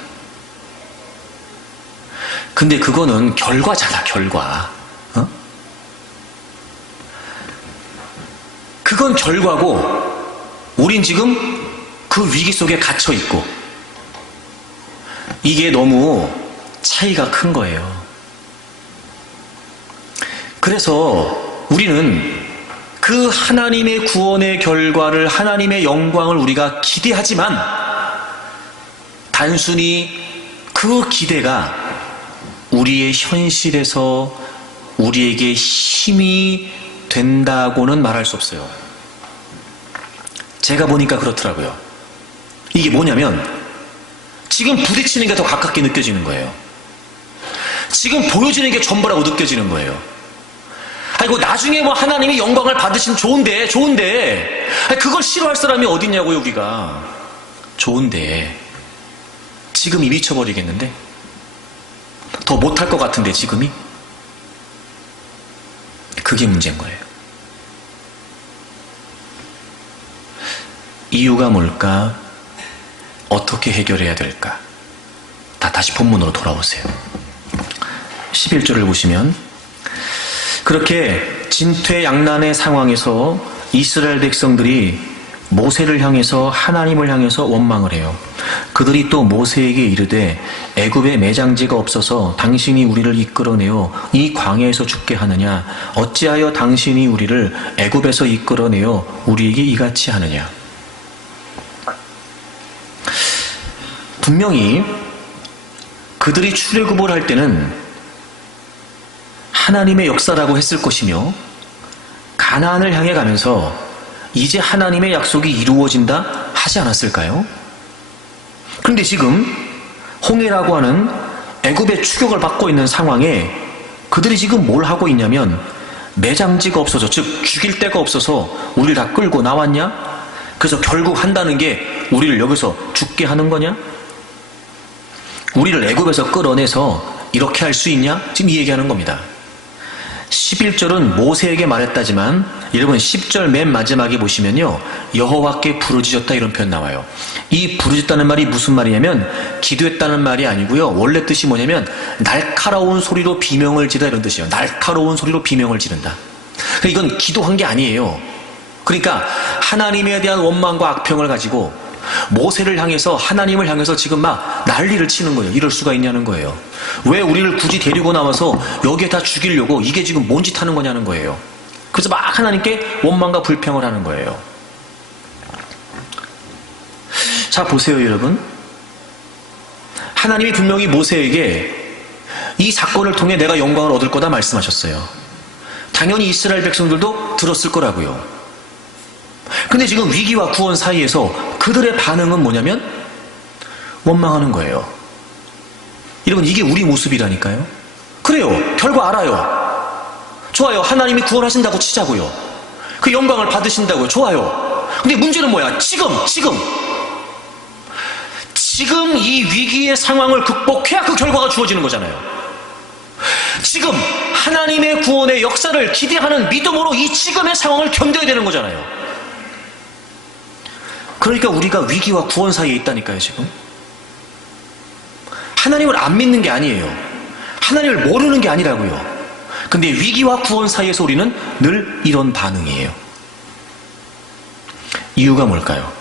근데 그거는 결과잖아, 결과. 어? 그건 결과고 우린 지금 그 위기 속에 갇혀 있고, 이게 너무 차이가 큰 거예요. 그래서 우리는 그 하나님의 구원의 결과를, 하나님의 영광을 우리가 기대하지만 단순히 그 기대가 우리의 현실에서 우리에게 힘이 된다고는 말할 수 없어요. 제가 보니까 그렇더라고요. 이게 뭐냐면 지금 부딪히는 게 더 가깝게 느껴지는 거예요. 지금 보여지는 게 전부라고 느껴지는 거예요. 아이고, 나중에 뭐 하나님이 영광을 받으시면 좋은데 아니, 그걸 싫어할 사람이 어딨냐고요. 우리가 좋은데 지금이 미쳐버리겠는데, 더 못할 것 같은데 지금이, 그게 문제인 거예요. 이유가 뭘까? 어떻게 해결해야 될까? 다시 본문으로 돌아오세요. 11절을 보시면, 그렇게 진퇴양난의 상황에서 이스라엘 백성들이 모세를 향해서, 하나님을 향해서 원망을 해요. 그들이 또 모세에게 이르되 애굽에 매장지가 없어서 당신이 우리를 이끌어내어 이 광야에서 죽게 하느냐? 어찌하여 당신이 우리를 애굽에서 이끌어내어 우리에게 이같이 하느냐? 분명히 그들이 출애굽을 할 때는 하나님의 역사라고 했을 것이며, 가나안을 향해 가면서 이제 하나님의 약속이 이루어진다 하지 않았을까요? 그런데 지금 홍해라고 하는 애굽의 추격을 받고 있는 상황에 그들이 지금 뭘 하고 있냐면 매장지가 없어서, 즉 죽일 데가 없어서 우리를 다 끌고 나왔냐? 그래서 결국 한다는 게 우리를 여기서 죽게 하는 거냐? 우리를 애굽에서 끌어내서 이렇게 할 수 있냐? 지금 이 얘기하는 겁니다. 11절은 모세에게 말했다지만 여러분 10절 맨 마지막에 보시면요, 여호와께 부르짖었다 이런 표현 나와요. 이 부르짖다는 말이 무슨 말이냐면 기도했다는 말이 아니고요, 원래 뜻이 뭐냐면 날카로운 소리로 비명을 지르다 이런 뜻이에요. 날카로운 소리로 비명을 지른다. 이건 기도한 게 아니에요. 그러니까 하나님에 대한 원망과 악평을 가지고 모세를 향해서, 하나님을 향해서 지금 막 난리를 치는 거예요. 이럴 수가 있냐는 거예요. 왜 우리를 굳이 데리고 나와서 여기에 다 죽이려고, 이게 지금 뭔 짓 하는 거냐는 거예요. 그래서 막 하나님께 원망과 불평을 하는 거예요. 자, 보세요 여러분. 하나님이 분명히 모세에게 이 사건을 통해 내가 영광을 얻을 거다 말씀하셨어요. 당연히 이스라엘 백성들도 들었을 거라고요. 근데 지금 위기와 구원 사이에서 그들의 반응은 뭐냐면 원망하는 거예요. 여러분, 이게 우리 모습이라니까요. 그래요, 결과 알아요. 좋아요, 하나님이 구원하신다고 치자고요. 그 영광을 받으신다고요. 좋아요. 근데 문제는 뭐야? 지금 이 위기의 상황을 극복해야 그 결과가 주어지는 거잖아요. 지금 하나님의 구원의 역사를 기대하는 믿음으로 이 지금의 상황을 견뎌야 되는 거잖아요. 그러니까 우리가 위기와 구원 사이에 있다니까요. 지금 하나님을 안 믿는 게 아니에요. 하나님을 모르는 게 아니라고요. 근데 위기와 구원 사이에서 우리는 늘 이런 반응이에요. 이유가 뭘까요?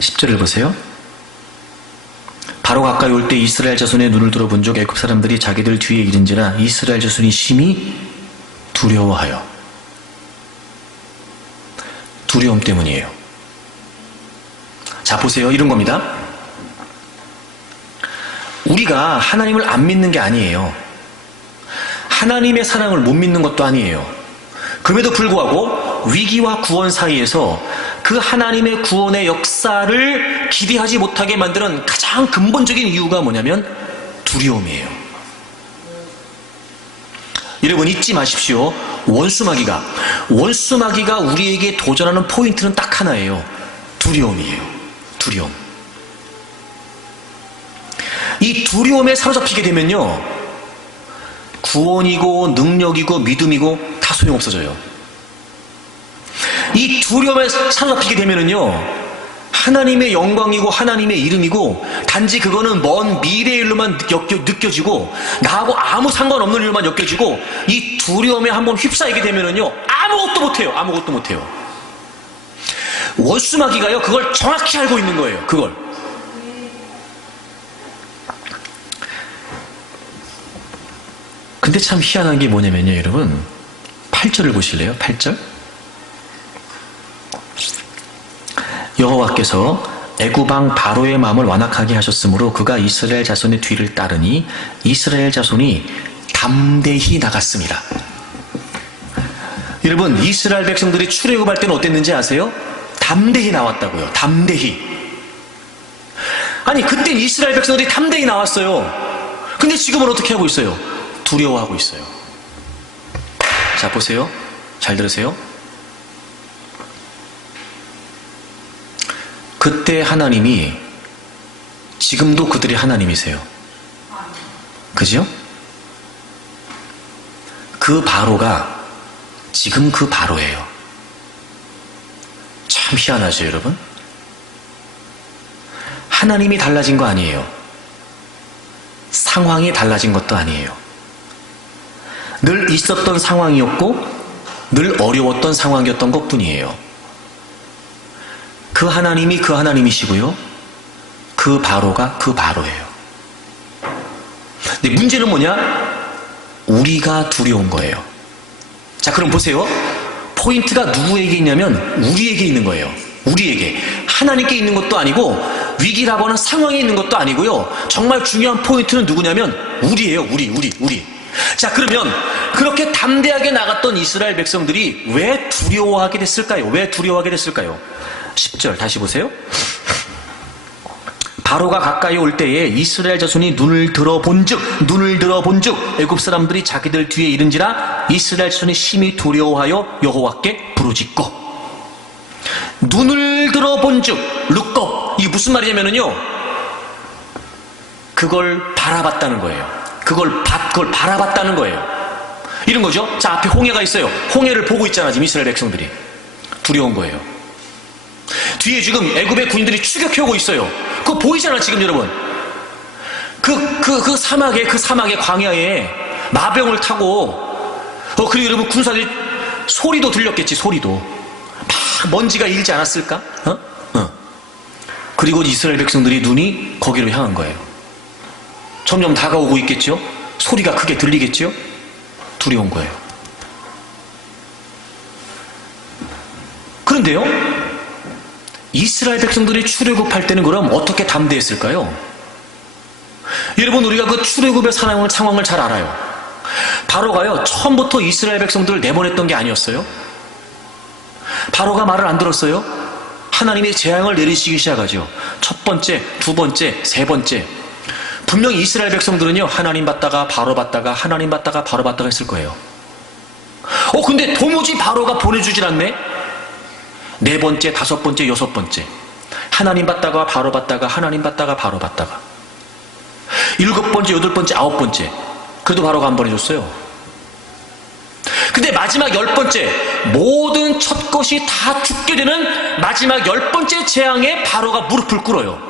10절을 보세요. 바로 가까이 올 때 이스라엘 자손의 눈을 들어본 적 애굽 사람들이 자기들 뒤에 이른지라 이스라엘 자손이 심히 두려워하여. 두려움 때문이에요. 자, 보세요. 이런 겁니다. 우리가 하나님을 안 믿는 게 아니에요. 하나님의 사랑을 못 믿는 것도 아니에요. 그럼에도 불구하고 위기와 구원 사이에서 그 하나님의 구원의 역사를 기대하지 못하게 만드는 가장 근본적인 이유가 뭐냐면 두려움이에요. 여러분, 잊지 마십시오. 원수마귀가 우리에게 도전하는 포인트는 딱 하나예요. 두려움이에요. 두려움. 이 두려움에 사로잡히게 되면요, 구원이고 능력이고 믿음이고 다 소용없어져요. 이 두려움에 사로잡히게 되면은요, 하나님의 영광이고 하나님의 이름이고 단지 그거는 먼 미래의 일로만 느껴지고 나하고 아무 상관없는 일로만 느껴지고, 이 두려움에 한번 휩싸이게 되면은요 아무것도 못해요. 원수마귀가요 그걸 정확히 알고 있는 거예요. 그걸. 근데 참 희한한 게 뭐냐면요, 여러분 8절을 보실래요? 8절. 여호와께서 애굽 왕 바로의 마음을 완악하게 하셨으므로 그가 이스라엘 자손의 뒤를 따르니 이스라엘 자손이 담대히 나갔습니다. 여러분, 이스라엘 백성들이 출애굽할 때는 어땠는지 아세요? 담대히 나왔다고요. 담대히. 아니, 그땐 이스라엘 백성들이 담대히 나왔어요. 근데 지금은 어떻게 하고 있어요? 두려워하고 있어요. 자, 보세요. 잘 들으세요. 그때 하나님이 지금도 그들이 하나님이세요. 그죠? 그 바로가 지금 그 바로예요. 참 희한하죠, 여러분? 하나님이 달라진 거 아니에요. 상황이 달라진 것도 아니에요. 늘 있었던 상황이었고 늘 어려웠던 상황이었던 것뿐이에요. 그 하나님이 그 하나님이시고요, 그 바로가 그 바로예요. 근데 문제는 뭐냐? 우리가 두려운 거예요. 자, 그럼 보세요. 포인트가 누구에게 있냐면 우리에게 있는 거예요. 우리에게. 하나님께 있는 것도 아니고 위기라고 하는 상황에 있는 것도 아니고요, 정말 중요한 포인트는 누구냐면 우리예요. 우리. 자, 그러면 그렇게 담대하게 나갔던 이스라엘 백성들이 왜 두려워하게 됐을까요? 10절 다시 보세요. 바로가 가까이 올 때에 이스라엘 자손이 눈을 들어본즉 애굽 사람들이 자기들 뒤에 이른지라 이스라엘 자손이 심히 두려워하여 여호와께 부르짖고. 눈을 들어본즉 룩업, 이게 무슨 말이냐면요, 그걸 바라봤다는 거예요. 그걸 바라봤다는 거예요. 이런 거죠. 자, 앞에 홍해가 있어요. 홍해를 보고 있잖아 지금 이스라엘 백성들이. 두려운 거예요. 뒤에 지금 애굽의 군인들이 추격해오고 있어요. 그거 보이잖아 지금 여러분. 그 사막의 광야에 마병을 타고, 그리고 여러분 군사들이 소리도 들렸겠지. 소리도 막 먼지가 일지 않았을까? 그리고 이스라엘 백성들이 눈이 거기로 향한 거예요. 점점 다가오고 있겠죠. 소리가 크게 들리겠죠. 두려운 거예요. 그런데요, 이스라엘 백성들이 출애굽할 때는 그럼 어떻게 담대했을까요? 여러분, 우리가 그 출애굽의 상황을 잘 알아요. 바로가요, 처음부터 이스라엘 백성들을 내보냈던 게 아니었어요. 바로가 말을 안 들었어요. 하나님의 재앙을 내리시기 시작하죠. 첫 번째, 두 번째, 세 번째. 분명히 이스라엘 백성들은요, 하나님 받다가 바로 받다가 하나님 받다가 바로 받다가 했을 거예요. 근데 도무지 바로가 보내주질 않네. 네 번째, 다섯 번째, 여섯 번째. 하나님 받다가 바로 받다가 하나님 받다가 바로 받다가. 일곱 번째, 여덟 번째, 아홉 번째. 그래도 바로가 안 보내줬어요. 근데 마지막 열 번째, 모든 첫 것이 다 죽게 되는 마지막 열 번째 재앙에 바로가 무릎을 꿇어요.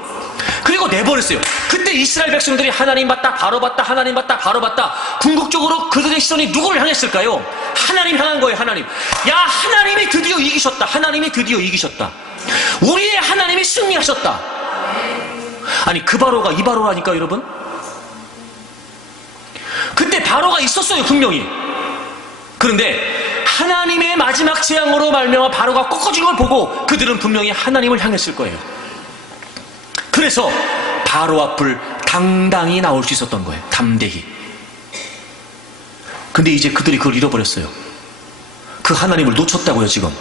그리고 내버렸어요. 그때 이스라엘 백성들이 하나님 받다 바로 받다 하나님 받다 바로 받다, 궁극적으로 그들의 시선이 누구를 향했을까요? 하나님 향한 거예요. 하나님. 야, 하나님이 드디어 이기셨다. 하나님이 드디어 이기셨다. 우리의 하나님이 승리하셨다. 아니, 그 바로가 이 바로라니까 여러분. 그때 바로가 있었어요, 분명히. 그런데 하나님의 마지막 재앙으로 말미암아 바로가 꺾어진 걸 보고 그들은 분명히 하나님을 향했을 거예요. 그래서 바로 앞을 당당히 나올 수 있었던 거예요. 담대히. 근데 이제 그들이 그걸 잃어버렸어요. 그 하나님을 놓쳤다고요 지금.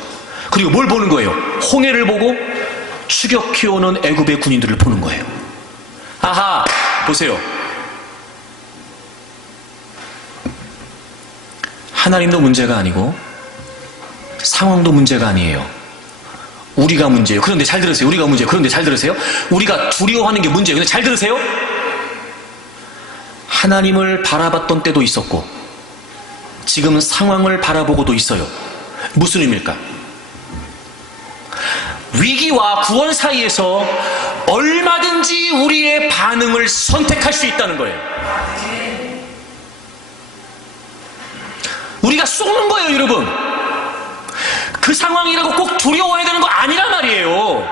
그리고 뭘 보는 거예요? 홍해를 보고 추격해오는 애굽의 군인들을 보는 거예요. 아하, 보세요. 하나님도 문제가 아니고 상황도 문제가 아니에요. 우리가 문제예요. 그런데 잘 들으세요. 우리가 문제예요. 그런데 잘 들으세요. 우리가 두려워하는 게 문제예요. 근데 잘 들으세요. 하나님을 바라봤던 때도 있었고 지금 상황을 바라보고도 있어요. 무슨 의미일까? 위기와 구원 사이에서 얼마든지 우리의 반응을 선택할 수 있다는 거예요. 우리가 쏘는 거예요, 여러분. 그 상황이라고 꼭 두려워해야 되는 거 아니란 말이에요.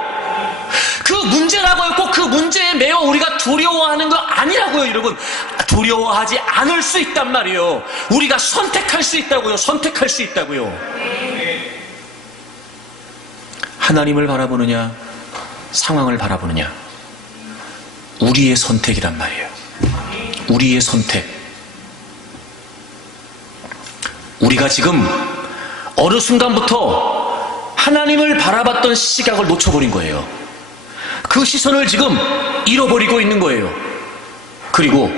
그 문제라고요. 꼭 그 문제에 매여 우리가 두려워하는 거 아니라고요, 여러분. 두려워하지 않을 수 있단 말이에요. 우리가 선택할 수 있다고요. 선택할 수 있다고요. 하나님을 바라보느냐, 상황을 바라보느냐. 우리의 선택이란 말이에요. 우리의 선택. 우리가 지금 어느 순간부터 하나님을 바라봤던 시각을 놓쳐버린 거예요. 그 시선을 지금 잃어버리고 있는 거예요. 그리고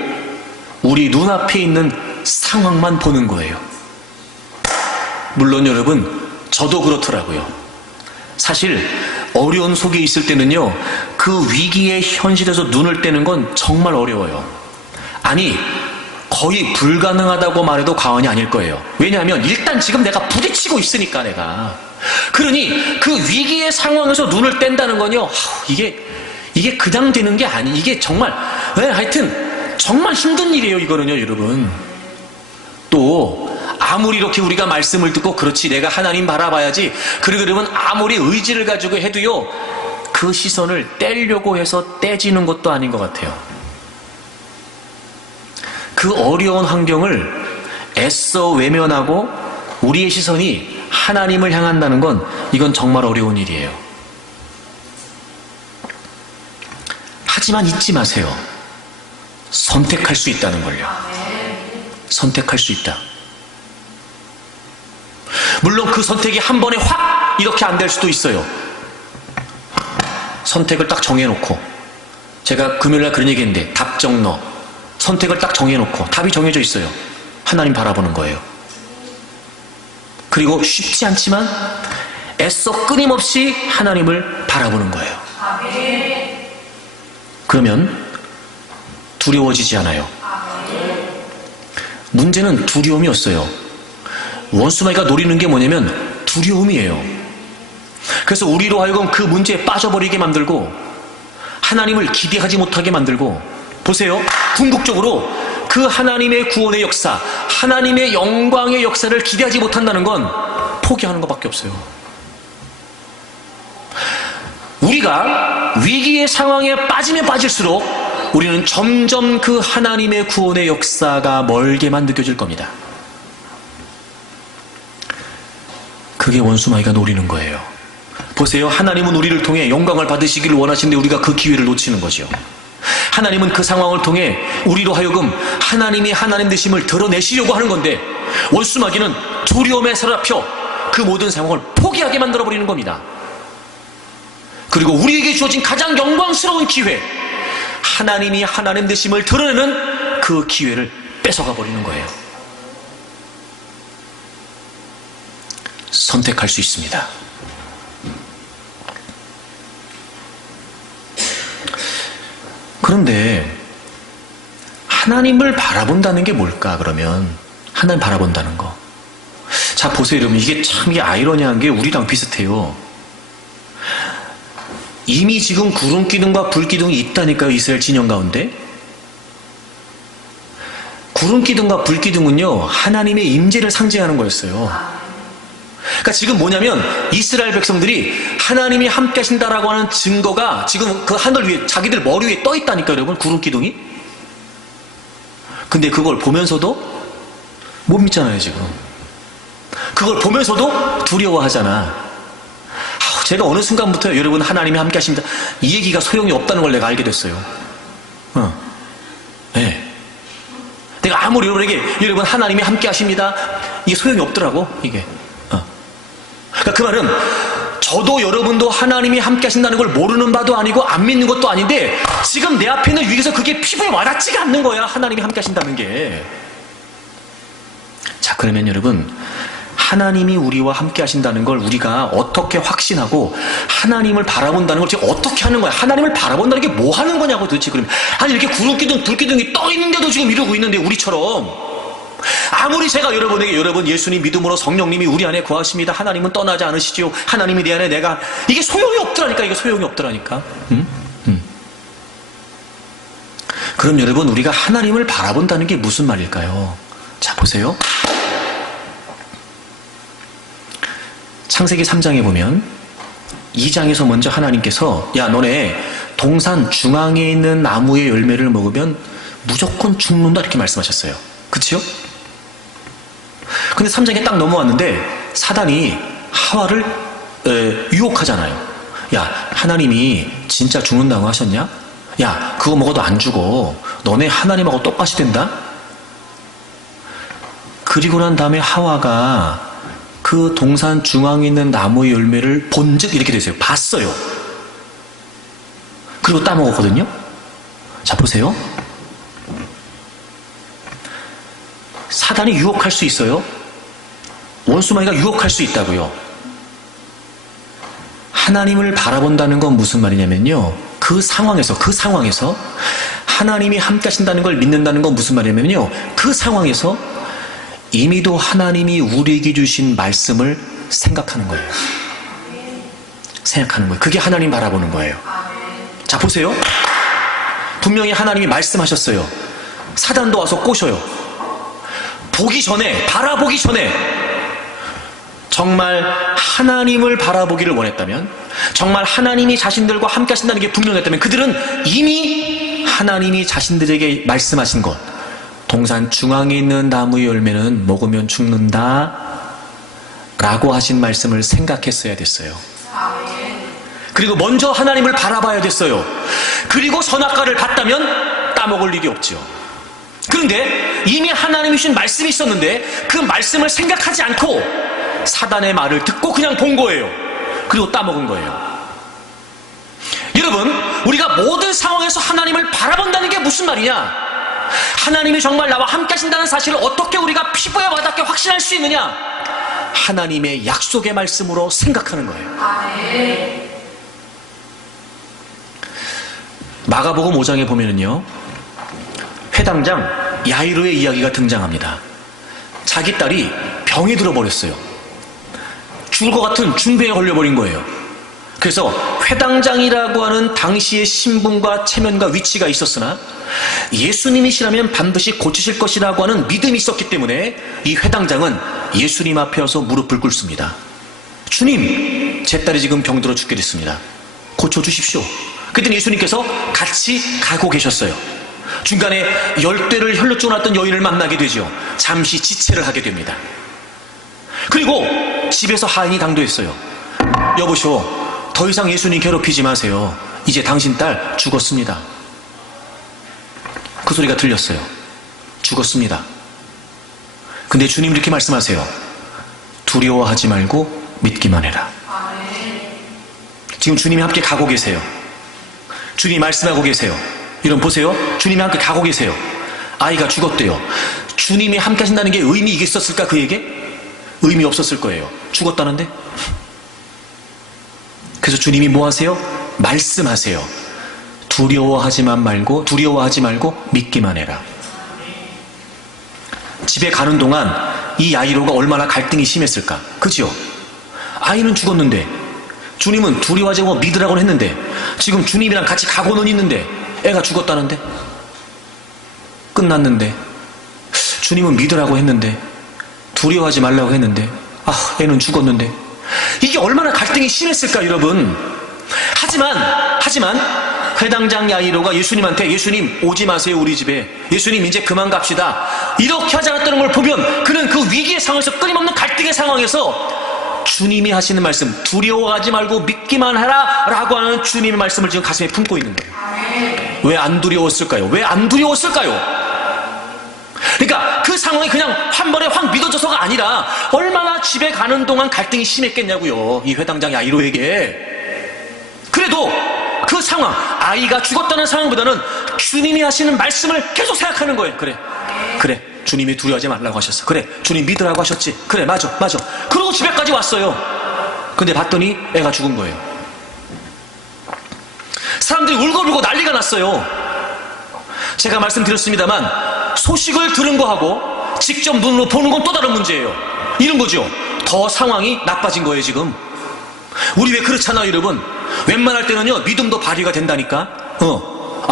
우리 눈앞에 있는 상황만 보는 거예요. 물론 여러분, 저도 그렇더라고요. 사실 어려운 속에 있을 때는요, 그 위기의 현실에서 눈을 떼는 건 정말 어려워요. 아니, 거의 불가능하다고 말해도 과언이 아닐 거예요. 왜냐하면 일단 지금 내가 부딪히고 있으니까 내가. 그러니 그 위기의 상황에서 눈을 뗀다는 건요, 이게 그냥 되는 게 이게 정말, 하여튼 정말 힘든 일이에요, 이거는요, 여러분. 또 아무리 이렇게 우리가 말씀을 듣고 그렇지 내가 하나님 바라봐야지, 그러면 아무리 의지를 가지고 해도요, 그 시선을 떼려고 해서 떼지는 것도 아닌 것 같아요. 그 어려운 환경을 애써 외면하고 우리의 시선이 하나님을 향한다는 건, 이건 정말 어려운 일이에요. 하지만 잊지 마세요. 선택할 수 있다는 걸요. 선택할 수 있다. 물론 그 선택이 한 번에 확 이렇게 안 될 수도 있어요. 선택을 딱 정해놓고, 제가 금요일날 그런 얘기 했는데 답정너 선택을 딱 정해놓고 답이 정해져 있어요. 하나님 바라보는 거예요. 그리고 쉽지 않지만 애써 끊임없이 하나님을 바라보는 거예요. 그러면 두려워지지 않아요. 문제는 두려움이었어요. 원수마귀가 노리는 게 뭐냐면 두려움이에요. 그래서 우리로 하여금 그 문제에 빠져버리게 만들고 하나님을 기대하지 못하게 만들고, 보세요. 궁극적으로 그 하나님의 구원의 역사, 하나님의 영광의 역사를 기대하지 못한다는 건 포기하는 것밖에 없어요. 우리가 위기의 상황에 빠지면 빠질수록 우리는 점점 그 하나님의 구원의 역사가 멀게만 느껴질 겁니다. 그게 원수마귀가 노리는 거예요. 보세요. 하나님은 우리를 통해 영광을 받으시기를 원하시는데 우리가 그 기회를 놓치는 거죠. 하나님은 그 상황을 통해 우리로 하여금 하나님이 하나님 되심을 드러내시려고 하는 건데, 원수마귀는 두려움에 사로잡혀 그 모든 상황을 포기하게 만들어버리는 겁니다. 그리고 우리에게 주어진 가장 영광스러운 기회, 하나님이 하나님 되심을 드러내는 그 기회를 뺏어가 버리는 거예요. 선택할 수 있습니다. 그런데 하나님을 바라본다는 게 뭘까? 그러면 하나님 바라본다는 거. 자, 보세요 여러분. 이게 참 아이러니한 게 우리랑 비슷해요. 이미 지금 구름기둥과 불기둥이 있다니까요. 이스라엘 진영 가운데. 구름기둥과 불기둥은요, 하나님의 임재를 상징하는 거였어요. 그러니까 지금 뭐냐면 이스라엘 백성들이 하나님이 함께 하신다라고 하는 증거가 지금 그 하늘 위에, 자기들 머리 위에 떠 있다니까요. 여러분, 구름기둥이. 근데 그걸 보면서도 못 믿잖아요. 지금 그걸 보면서도 두려워하잖아. 제가 어느 순간부터 여러분 하나님이 함께 하십니다, 이 얘기가 소용이 없다는 걸 내가 알게 됐어요. 네. 내가 아무리 여러분에게 여러분 하나님이 함께 하십니다, 이게 소용이 없더라고. 이게 그러니까 그 말은 저도 여러분도 하나님이 함께 하신다는 걸 모르는 바도 아니고 안 믿는 것도 아닌데, 지금 내 앞에 있는 위기에서 그게 피부에 와닿지가 않는 거야. 하나님이 함께 하신다는 게. 자, 그러면 여러분, 하나님이 우리와 함께 하신다는 걸 우리가 어떻게 확신하고 하나님을 바라본다는 걸 지금 어떻게 하는 거야? 하나님을 바라본다는 게 뭐 하는 거냐고 도대체. 그러면 아니 이렇게 구름기둥 불기둥이 떠 있는데도 지금 이러고 있는데, 우리처럼 아무리 제가 여러분에게 여러분 예수님 믿음으로 성령님이 우리 안에 거하십니다, 하나님은 떠나지 않으시지요, 하나님이 내 안에 내가, 이게 소용이 없더라니까. 이게 소용이 없더라니까. 그럼 여러분, 우리가 하나님을 바라본다는 게 무슨 말일까요? 자, 보세요. 창세기 3장에 보면 2장에서 먼저 하나님께서 야, 너네 동산 중앙에 있는 나무의 열매를 먹으면 무조건 죽는다, 이렇게 말씀하셨어요. 그치요? 근데 3장에 딱 넘어왔는데 사단이 하와를 유혹하잖아요. 야, 하나님이 진짜 죽는다고 하셨냐? 야, 그거 먹어도 안 죽어. 너네 하나님하고 똑같이 된다? 그리고 난 다음에 하와가 그 동산 중앙에 있는 나무의 열매를 본즉 이렇게 되세요. 봤어요. 그리고 따먹었거든요. 자, 보세요. 사단이 유혹할 수 있어요. 원수마귀가 유혹할 수 있다고요. 하나님을 바라본다는 건 무슨 말이냐면요, 그 상황에서 하나님이 함께 하신다는 걸 믿는다는 건 무슨 말이냐면요, 그 상황에서 이미도 하나님이 우리에게 주신 말씀을 생각하는 거예요. 생각하는 거예요. 그게 하나님 바라보는 거예요. 자, 보세요. 분명히 하나님이 말씀하셨어요. 사단도 와서 꼬셔요. 보기 전에, 바라보기 전에 정말 하나님을 바라보기를 원했다면, 정말 하나님이 자신들과 함께 하신다는 게 분명했다면, 그들은 이미 하나님이 자신들에게 말씀하신 것, 동산 중앙에 있는 나무의 열매는 먹으면 죽는다 라고 하신 말씀을 생각했어야 됐어요. 그리고 먼저 하나님을 바라봐야 됐어요. 그리고 선악과를 봤다면 따먹을 일이 없죠. 그런데 이미 하나님이 주신 말씀이 있었는데 그 말씀을 생각하지 않고 사단의 말을 듣고 그냥 본 거예요. 그리고 따먹은 거예요. 여러분, 우리가 모든 상황에서 하나님을 바라본다는 게 무슨 말이냐? 하나님이 정말 나와 함께 하신다는 사실을 어떻게 우리가 피부에 와닿게 확신할 수 있느냐? 하나님의 약속의 말씀으로 생각하는 거예요. 마가복음 5장에 보면은요, 회당장 야이로의 이야기가 등장합니다. 자기 딸이 병이 들어버렸어요. 죽을 것 같은 중병에 걸려버린 거예요. 그래서 회당장이라고 하는 당시의 신분과 체면과 위치가 있었으나 예수님이시라면 반드시 고치실 것이라고 하는 믿음이 있었기 때문에 이 회당장은 예수님 앞에 와서 무릎을 꿇습니다. 주님, 제 딸이 지금 병들어 죽게 됐습니다. 고쳐주십시오. 그랬더니 예수님께서 같이 가고 계셨어요. 중간에 열대를 혈루증 났던 여인을 만나게 되죠. 잠시 지체를 하게 됩니다. 그리고 집에서 하인이 당도했어요. 여보시오, 더 이상 예수님 괴롭히지 마세요. 이제 당신 딸 죽었습니다. 그 소리가 들렸어요. 죽었습니다. 근데 주님 이렇게 말씀하세요. 두려워하지 말고 믿기만 해라. 지금 주님이 함께 가고 계세요. 주님이 말씀하고 계세요. 여러분 보세요. 주님이 함께 가고 계세요. 아이가 죽었대요. 주님이 함께 하신다는 게 의미 있었을까 그에게? 의미 없었을 거예요. 죽었다는데? 그래서 주님이 뭐 하세요? 말씀하세요. 두려워하지 말고 믿기만 해라. 집에 가는 동안 이 야이로가 얼마나 갈등이 심했을까? 그죠? 아이는 죽었는데 주님은 두려워하지 말고 믿으라고 했는데 지금 주님이랑 같이 가고는 있는데 애가 죽었다는데? 끝났는데 주님은 믿으라고 했는데 두려워하지 말라고 했는데 애는 죽었는데 이게 얼마나 갈등이 심했을까 여러분. 하지만 회당장 야이로가 예수님한테 예수님 오지 마세요 우리 집에, 예수님 이제 그만 갑시다 이렇게 하지 않았다는 걸 보면 그는 그 위기의 상황에서, 끊임없는 갈등의 상황에서 주님이 하시는 말씀, 두려워하지 말고 믿기만 하라 라고 하는 주님의 말씀을 지금 가슴에 품고 있는 거예요. 왜 안 두려웠을까요? 왜 안 두려웠을까요? 그러니까 그 상황이 그냥 한 번에 확 믿어져서가 아니라 얼마나 집에 가는 동안 갈등이 심했겠냐고요. 이 회당장 야이로에게. 그래도 그 상황, 아이가 죽었다는 상황보다는 주님이 하시는 말씀을 계속 생각하는 거예요. 그래 주님이 두려워하지 말라고 하셨어. 그래 주님 믿으라고 하셨지. 그래 맞아. 그러고 집에까지 왔어요. 근데 봤더니 애가 죽은 거예요. 사람들이 울고불고 난리가 났어요. 제가 말씀드렸습니다만 소식을 들은 거하고 직접 눈으로 보는 건 또 다른 문제예요. 이런 거죠. 더 상황이 나빠진 거예요 지금. 우리 왜 그렇잖아요 여러분. 웬만할 때는요 믿음도 발휘가 된다니까.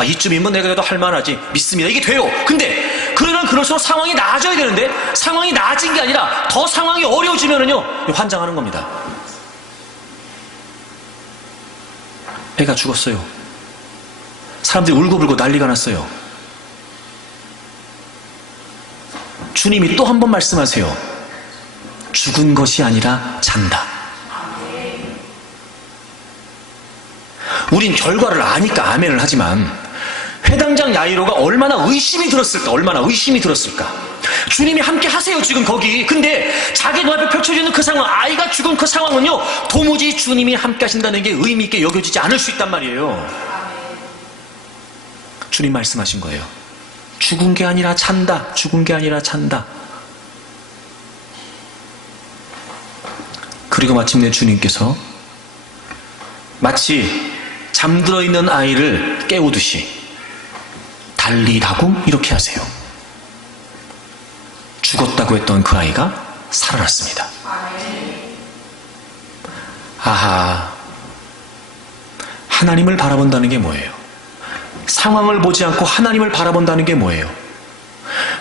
이쯤이면 내가 그래도 할만하지, 믿습니다, 이게 돼요. 근데 그럴수록 상황이 나아져야 되는데 상황이 나아진 게 아니라 더 상황이 어려워지면은요 환장하는 겁니다. 애가 죽었어요. 사람들이 울고불고 난리가 났어요. 주님이 또 한 번 말씀하세요. 죽은 것이 아니라 잔다. 우린 결과를 아니까 아멘을 하지만 회당장 야이로가 얼마나 의심이 들었을까. 주님이 함께 하세요 지금 거기. 근데 자기 눈앞에 펼쳐지는 그 상황, 아이가 죽은 그 상황은요 도무지 주님이 함께 하신다는 게 의미 있게 여겨지지 않을 수 있단 말이에요. 주님 말씀하신 거예요. 죽은 게 아니라 찬다. 그리고 마침내 주님께서 마치 잠들어 있는 아이를 깨우듯이 달리다굼 이렇게 하세요. 죽었다고 했던 그 아이가 살아났습니다. 아하, 하나님을 바라본다는 게 뭐예요? 상황을 보지 않고 하나님을 바라본다는 게 뭐예요?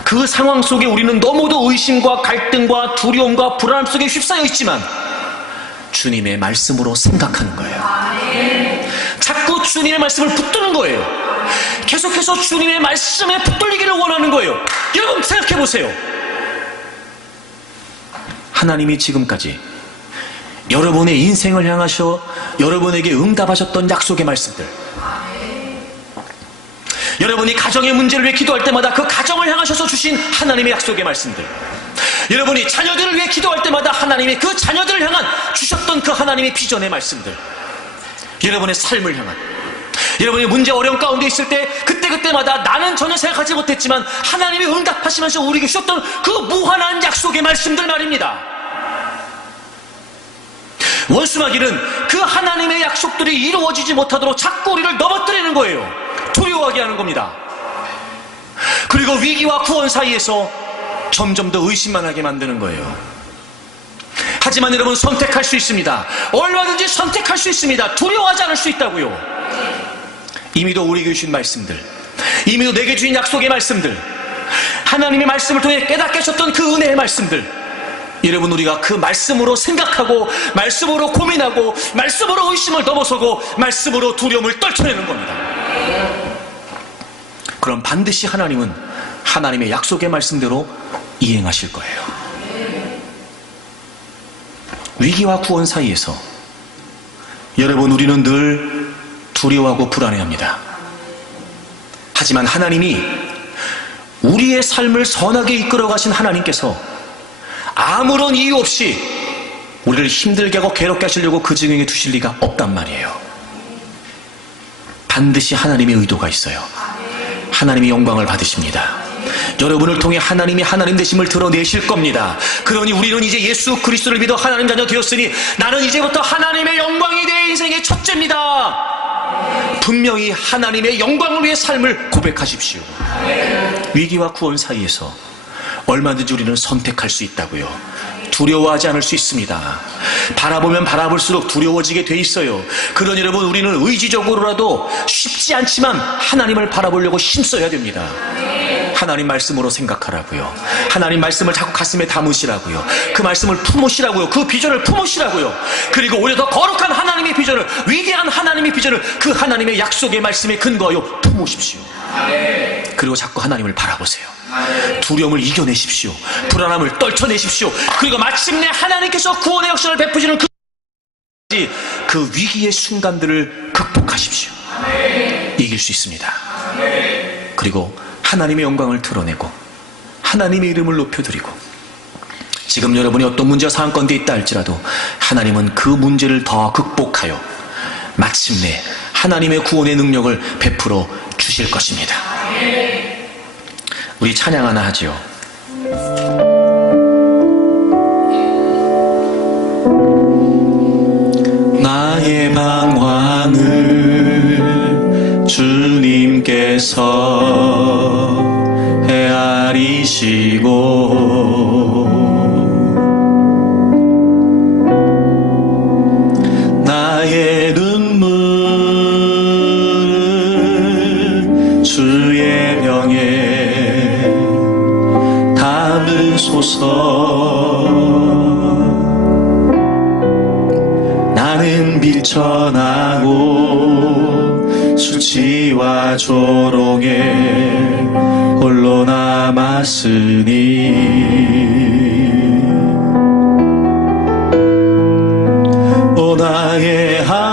그 상황 속에 우리는 너무도 의심과 갈등과 두려움과 불안함 속에 휩싸여 있지만 주님의 말씀으로 생각하는 거예요. 자꾸 주님의 말씀을 붙드는 거예요. 계속해서 주님의 말씀에 붙들리기를 원하는 거예요. 여러분 생각해 보세요. 하나님이 지금까지 여러분의 인생을 향하셔 여러분에게 응답하셨던 약속의 말씀들, 여러분이 가정의 문제를 위해 기도할 때마다 그 가정을 향하셔서 주신 하나님의 약속의 말씀들, 여러분이 자녀들을 위해 기도할 때마다 하나님의 그 자녀들을 향한 주셨던 그 하나님의 비전의 말씀들, 여러분의 삶을 향한 여러분이 문제 어려운 가운데 있을 때 그때마다 나는 전혀 생각하지 못했지만 하나님이 응답하시면서 우리에게 주셨던 그 무한한 약속의 말씀들 말입니다. 원수마귀는 그 하나님의 약속들이 이루어지지 못하도록 자꾸 우리를 넘어뜨리는 거예요. 두려워하게 하는 겁니다. 그리고 위기와 구원 사이에서 점점 더 의심만 하게 만드는 거예요. 하지만 여러분, 선택할 수 있습니다. 얼마든지 선택할 수 있습니다. 두려워하지 않을 수 있다고요. 이미도 우리에게 주신 말씀들, 이미도 내게 주신 약속의 말씀들, 하나님의 말씀을 통해 깨닫게 하셨던 그 은혜의 말씀들, 여러분, 우리가 그 말씀으로 생각하고 말씀으로 고민하고 말씀으로 의심을 넘어서고 말씀으로 두려움을 떨쳐내는 겁니다. 그럼 반드시 하나님은 하나님의 약속의 말씀대로 이행하실 거예요. 위기와 구원 사이에서 여러분, 우리는 늘 두려워하고 불안해합니다. 하지만 하나님이 우리의 삶을 선하게 이끌어 가신 하나님께서 아무런 이유 없이 우리를 힘들게 하고 괴롭게 하시려고 그 지경에 두실 리가 없단 말이에요. 반드시 하나님의 의도가 있어요. 하나님의 영광을 받으십니다. 여러분을 통해 하나님이 하나님 되심을 드러내실 겁니다. 그러니 우리는 이제 예수 그리스도를 믿어 하나님 자녀 되었으니 나는 이제부터 하나님의 영광이 내 인생의 첫째입니다. 분명히 하나님의 영광을 위해 삶을 고백하십시오. 위기와 구원 사이에서 얼마든지 우리는 선택할 수 있다고요. 두려워하지 않을 수 있습니다. 바라보면 바라볼수록 두려워지게 돼 있어요. 그러니 여러분, 우리는 의지적으로라도 쉽지 않지만 하나님을 바라보려고 힘써야 됩니다. 하나님 말씀으로 생각하라고요. 하나님 말씀을 자꾸 가슴에 담으시라고요. 그 말씀을 품으시라고요. 그 비전을 품으시라고요. 그리고 오히려 더 거룩한 하나님의 비전을, 위대한 하나님의 비전을 그 하나님의 약속의 말씀에 근거하여 품으십시오. 그리고 자꾸 하나님을 바라보세요. 두려움을 이겨내십시오. 불안함을 떨쳐내십시오. 그리고 마침내 하나님께서 구원의 역사를 베푸시는 그 위기의 순간들을 극복하십시오. 이길 수 있습니다. 그리고 하나님의 영광을 드러내고 하나님의 이름을 높여드리고, 지금 여러분이 어떤 문제와 상황 가운데 있다 할지라도 하나님은 그 문제를 더 극복하여 마침내 하나님의 구원의 능력을 베풀어 주실 것입니다. 우리 찬양 하나 하죠. 나의 방황을 주님께서 헤아리시고 나의 눈물을 주의 병에 담으소서. 나는 빌천하고 수치와 조롱에 홀로 남았으니 오 나의 하나님,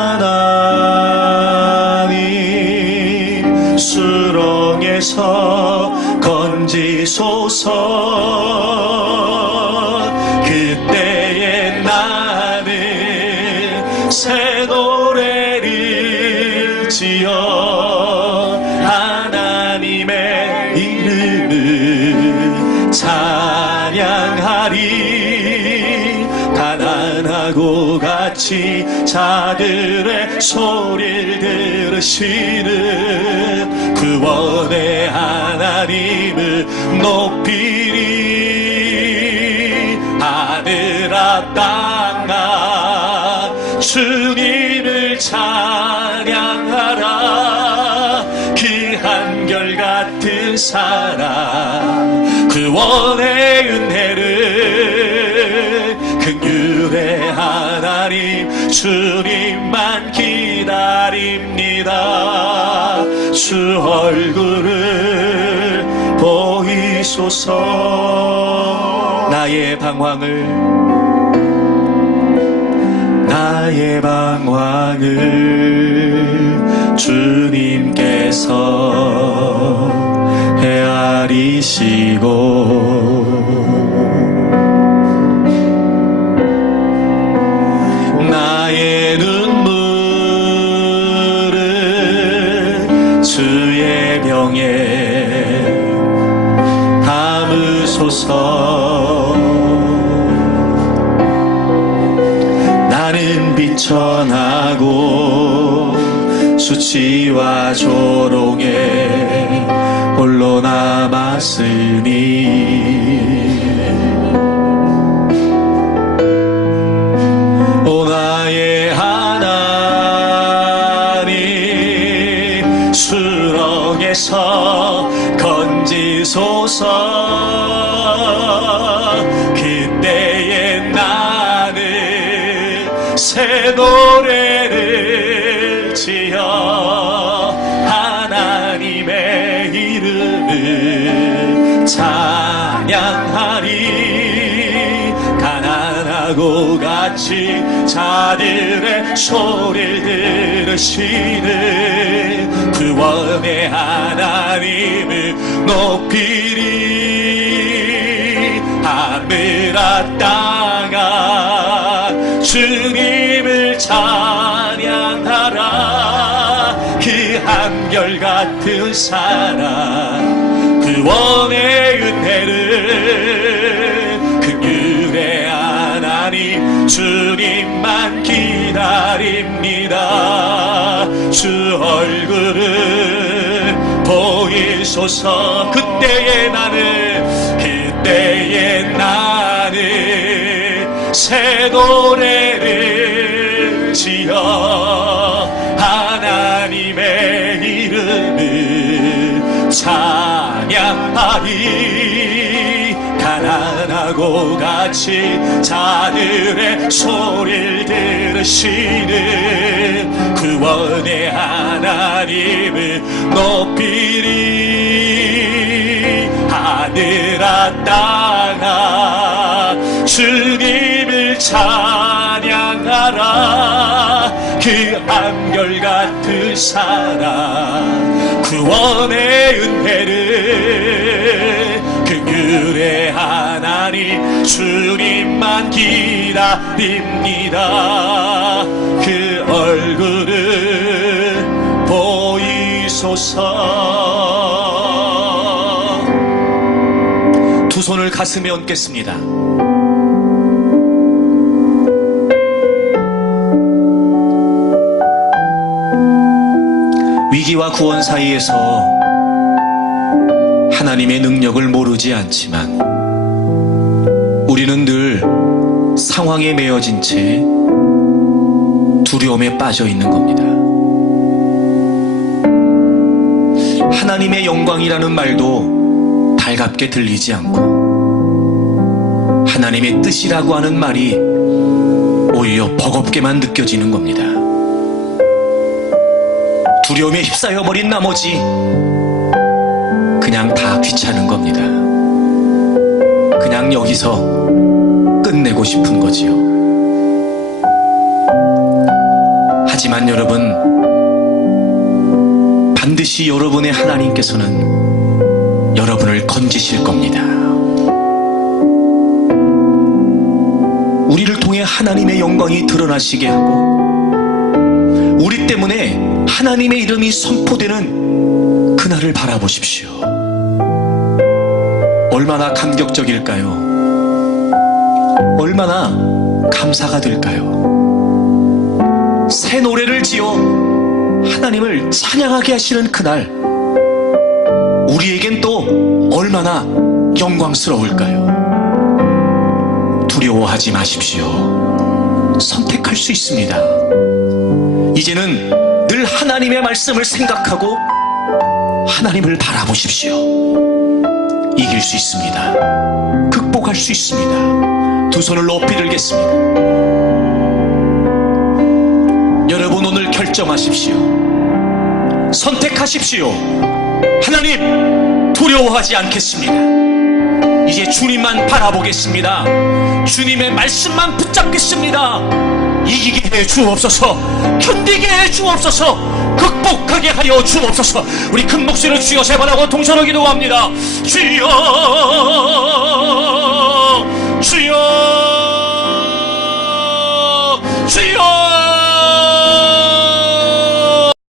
수렁에서 건지소서. 그때에 나는 새 노래를 지어 하나님의 이름을 찬양하리. 가난하고 같이 자들의 소리를 들으시는 구원의 하나님을 높이리. 하늘아 땅아 주님을 찬양하라. 그 한결같은 사랑 구원의 은혜를 긍휼의 하나님 주님만 기다립니다. 주 얼굴을 보이소서. 나의 방황을 주님께서 헤아리시고 나의 눈물을 헤쳐나고 수치와 조롱에 홀로 남았으니 오 나의 하나님 수렁에서 건지소서. 그때에 나는 새 노래를 지어 하나님의 이름을 찬양하리. 가난하고 갇힌 자들의 소리를 들으시는 구원의 하나님을 높이리. 하늘아 땅아 주님을 찬양하라. 그 한결같은 사랑 구원의 은혜를 긍휼의 하나님 주님만 기다립니다. 주 얼굴을 보이소서. 그때에 나는 새 노래를 지어 하나님의 이름을 찬양하리. 가난하고 갇힌 자들의 소리를 들으시는 구원의 하나님을 높이리. 하늘아 땅아 주님을 찬양하라. 그 한결같은 사랑 구원의 은혜를 긍휼의 하나님 주님만 기다립니다. 그 얼굴을 보이소서. 두 손을 가슴에 얹겠습니다. 위기와 구원 사이에서 하나님의 능력을 모르지 않지만 우리는 늘 상황에 매여진 채 두려움에 빠져 있는 겁니다. 하나님의 영광이라는 말도 달갑게 들리지 않고 하나님의 뜻이라고 하는 말이 오히려 버겁게만 느껴지는 겁니다. 두려움에 휩싸여버린 나머지 그냥 다 귀찮은 겁니다. 그냥 여기서 끝내고 싶은 거지요. 하지만 여러분, 반드시 여러분의 하나님께서는 여러분을 건지실 겁니다. 우리를 통해 하나님의 영광이 드러나시게 하고 우리 때문에 하나님의 이름이 선포되는 그날을 바라보십시오. 얼마나 감격적일까요? 얼마나 감사가 될까요? 새 노래를 지어 하나님을 찬양하게 하시는 그날, 우리에겐 또 얼마나 영광스러울까요? 두려워하지 마십시오. 선택할 수 있습니다. 이제는 늘 하나님의 말씀을 생각하고 하나님을 바라보십시오. 이길 수 있습니다. 극복할 수 있습니다. 두 손을 높이 들겠습니다. 여러분, 오늘 결정하십시오. 선택하십시오. 하나님, 두려워하지 않겠습니다. 이제 주님만 바라보겠습니다. 주님의 말씀만 붙잡겠습니다. 이기게 해 주옵소서. 견디게 해 주옵소서. 극복하게 하여 주옵소서. 우리 큰 목소리로 주여 세 번 하고 동서로 기도합니다. 주여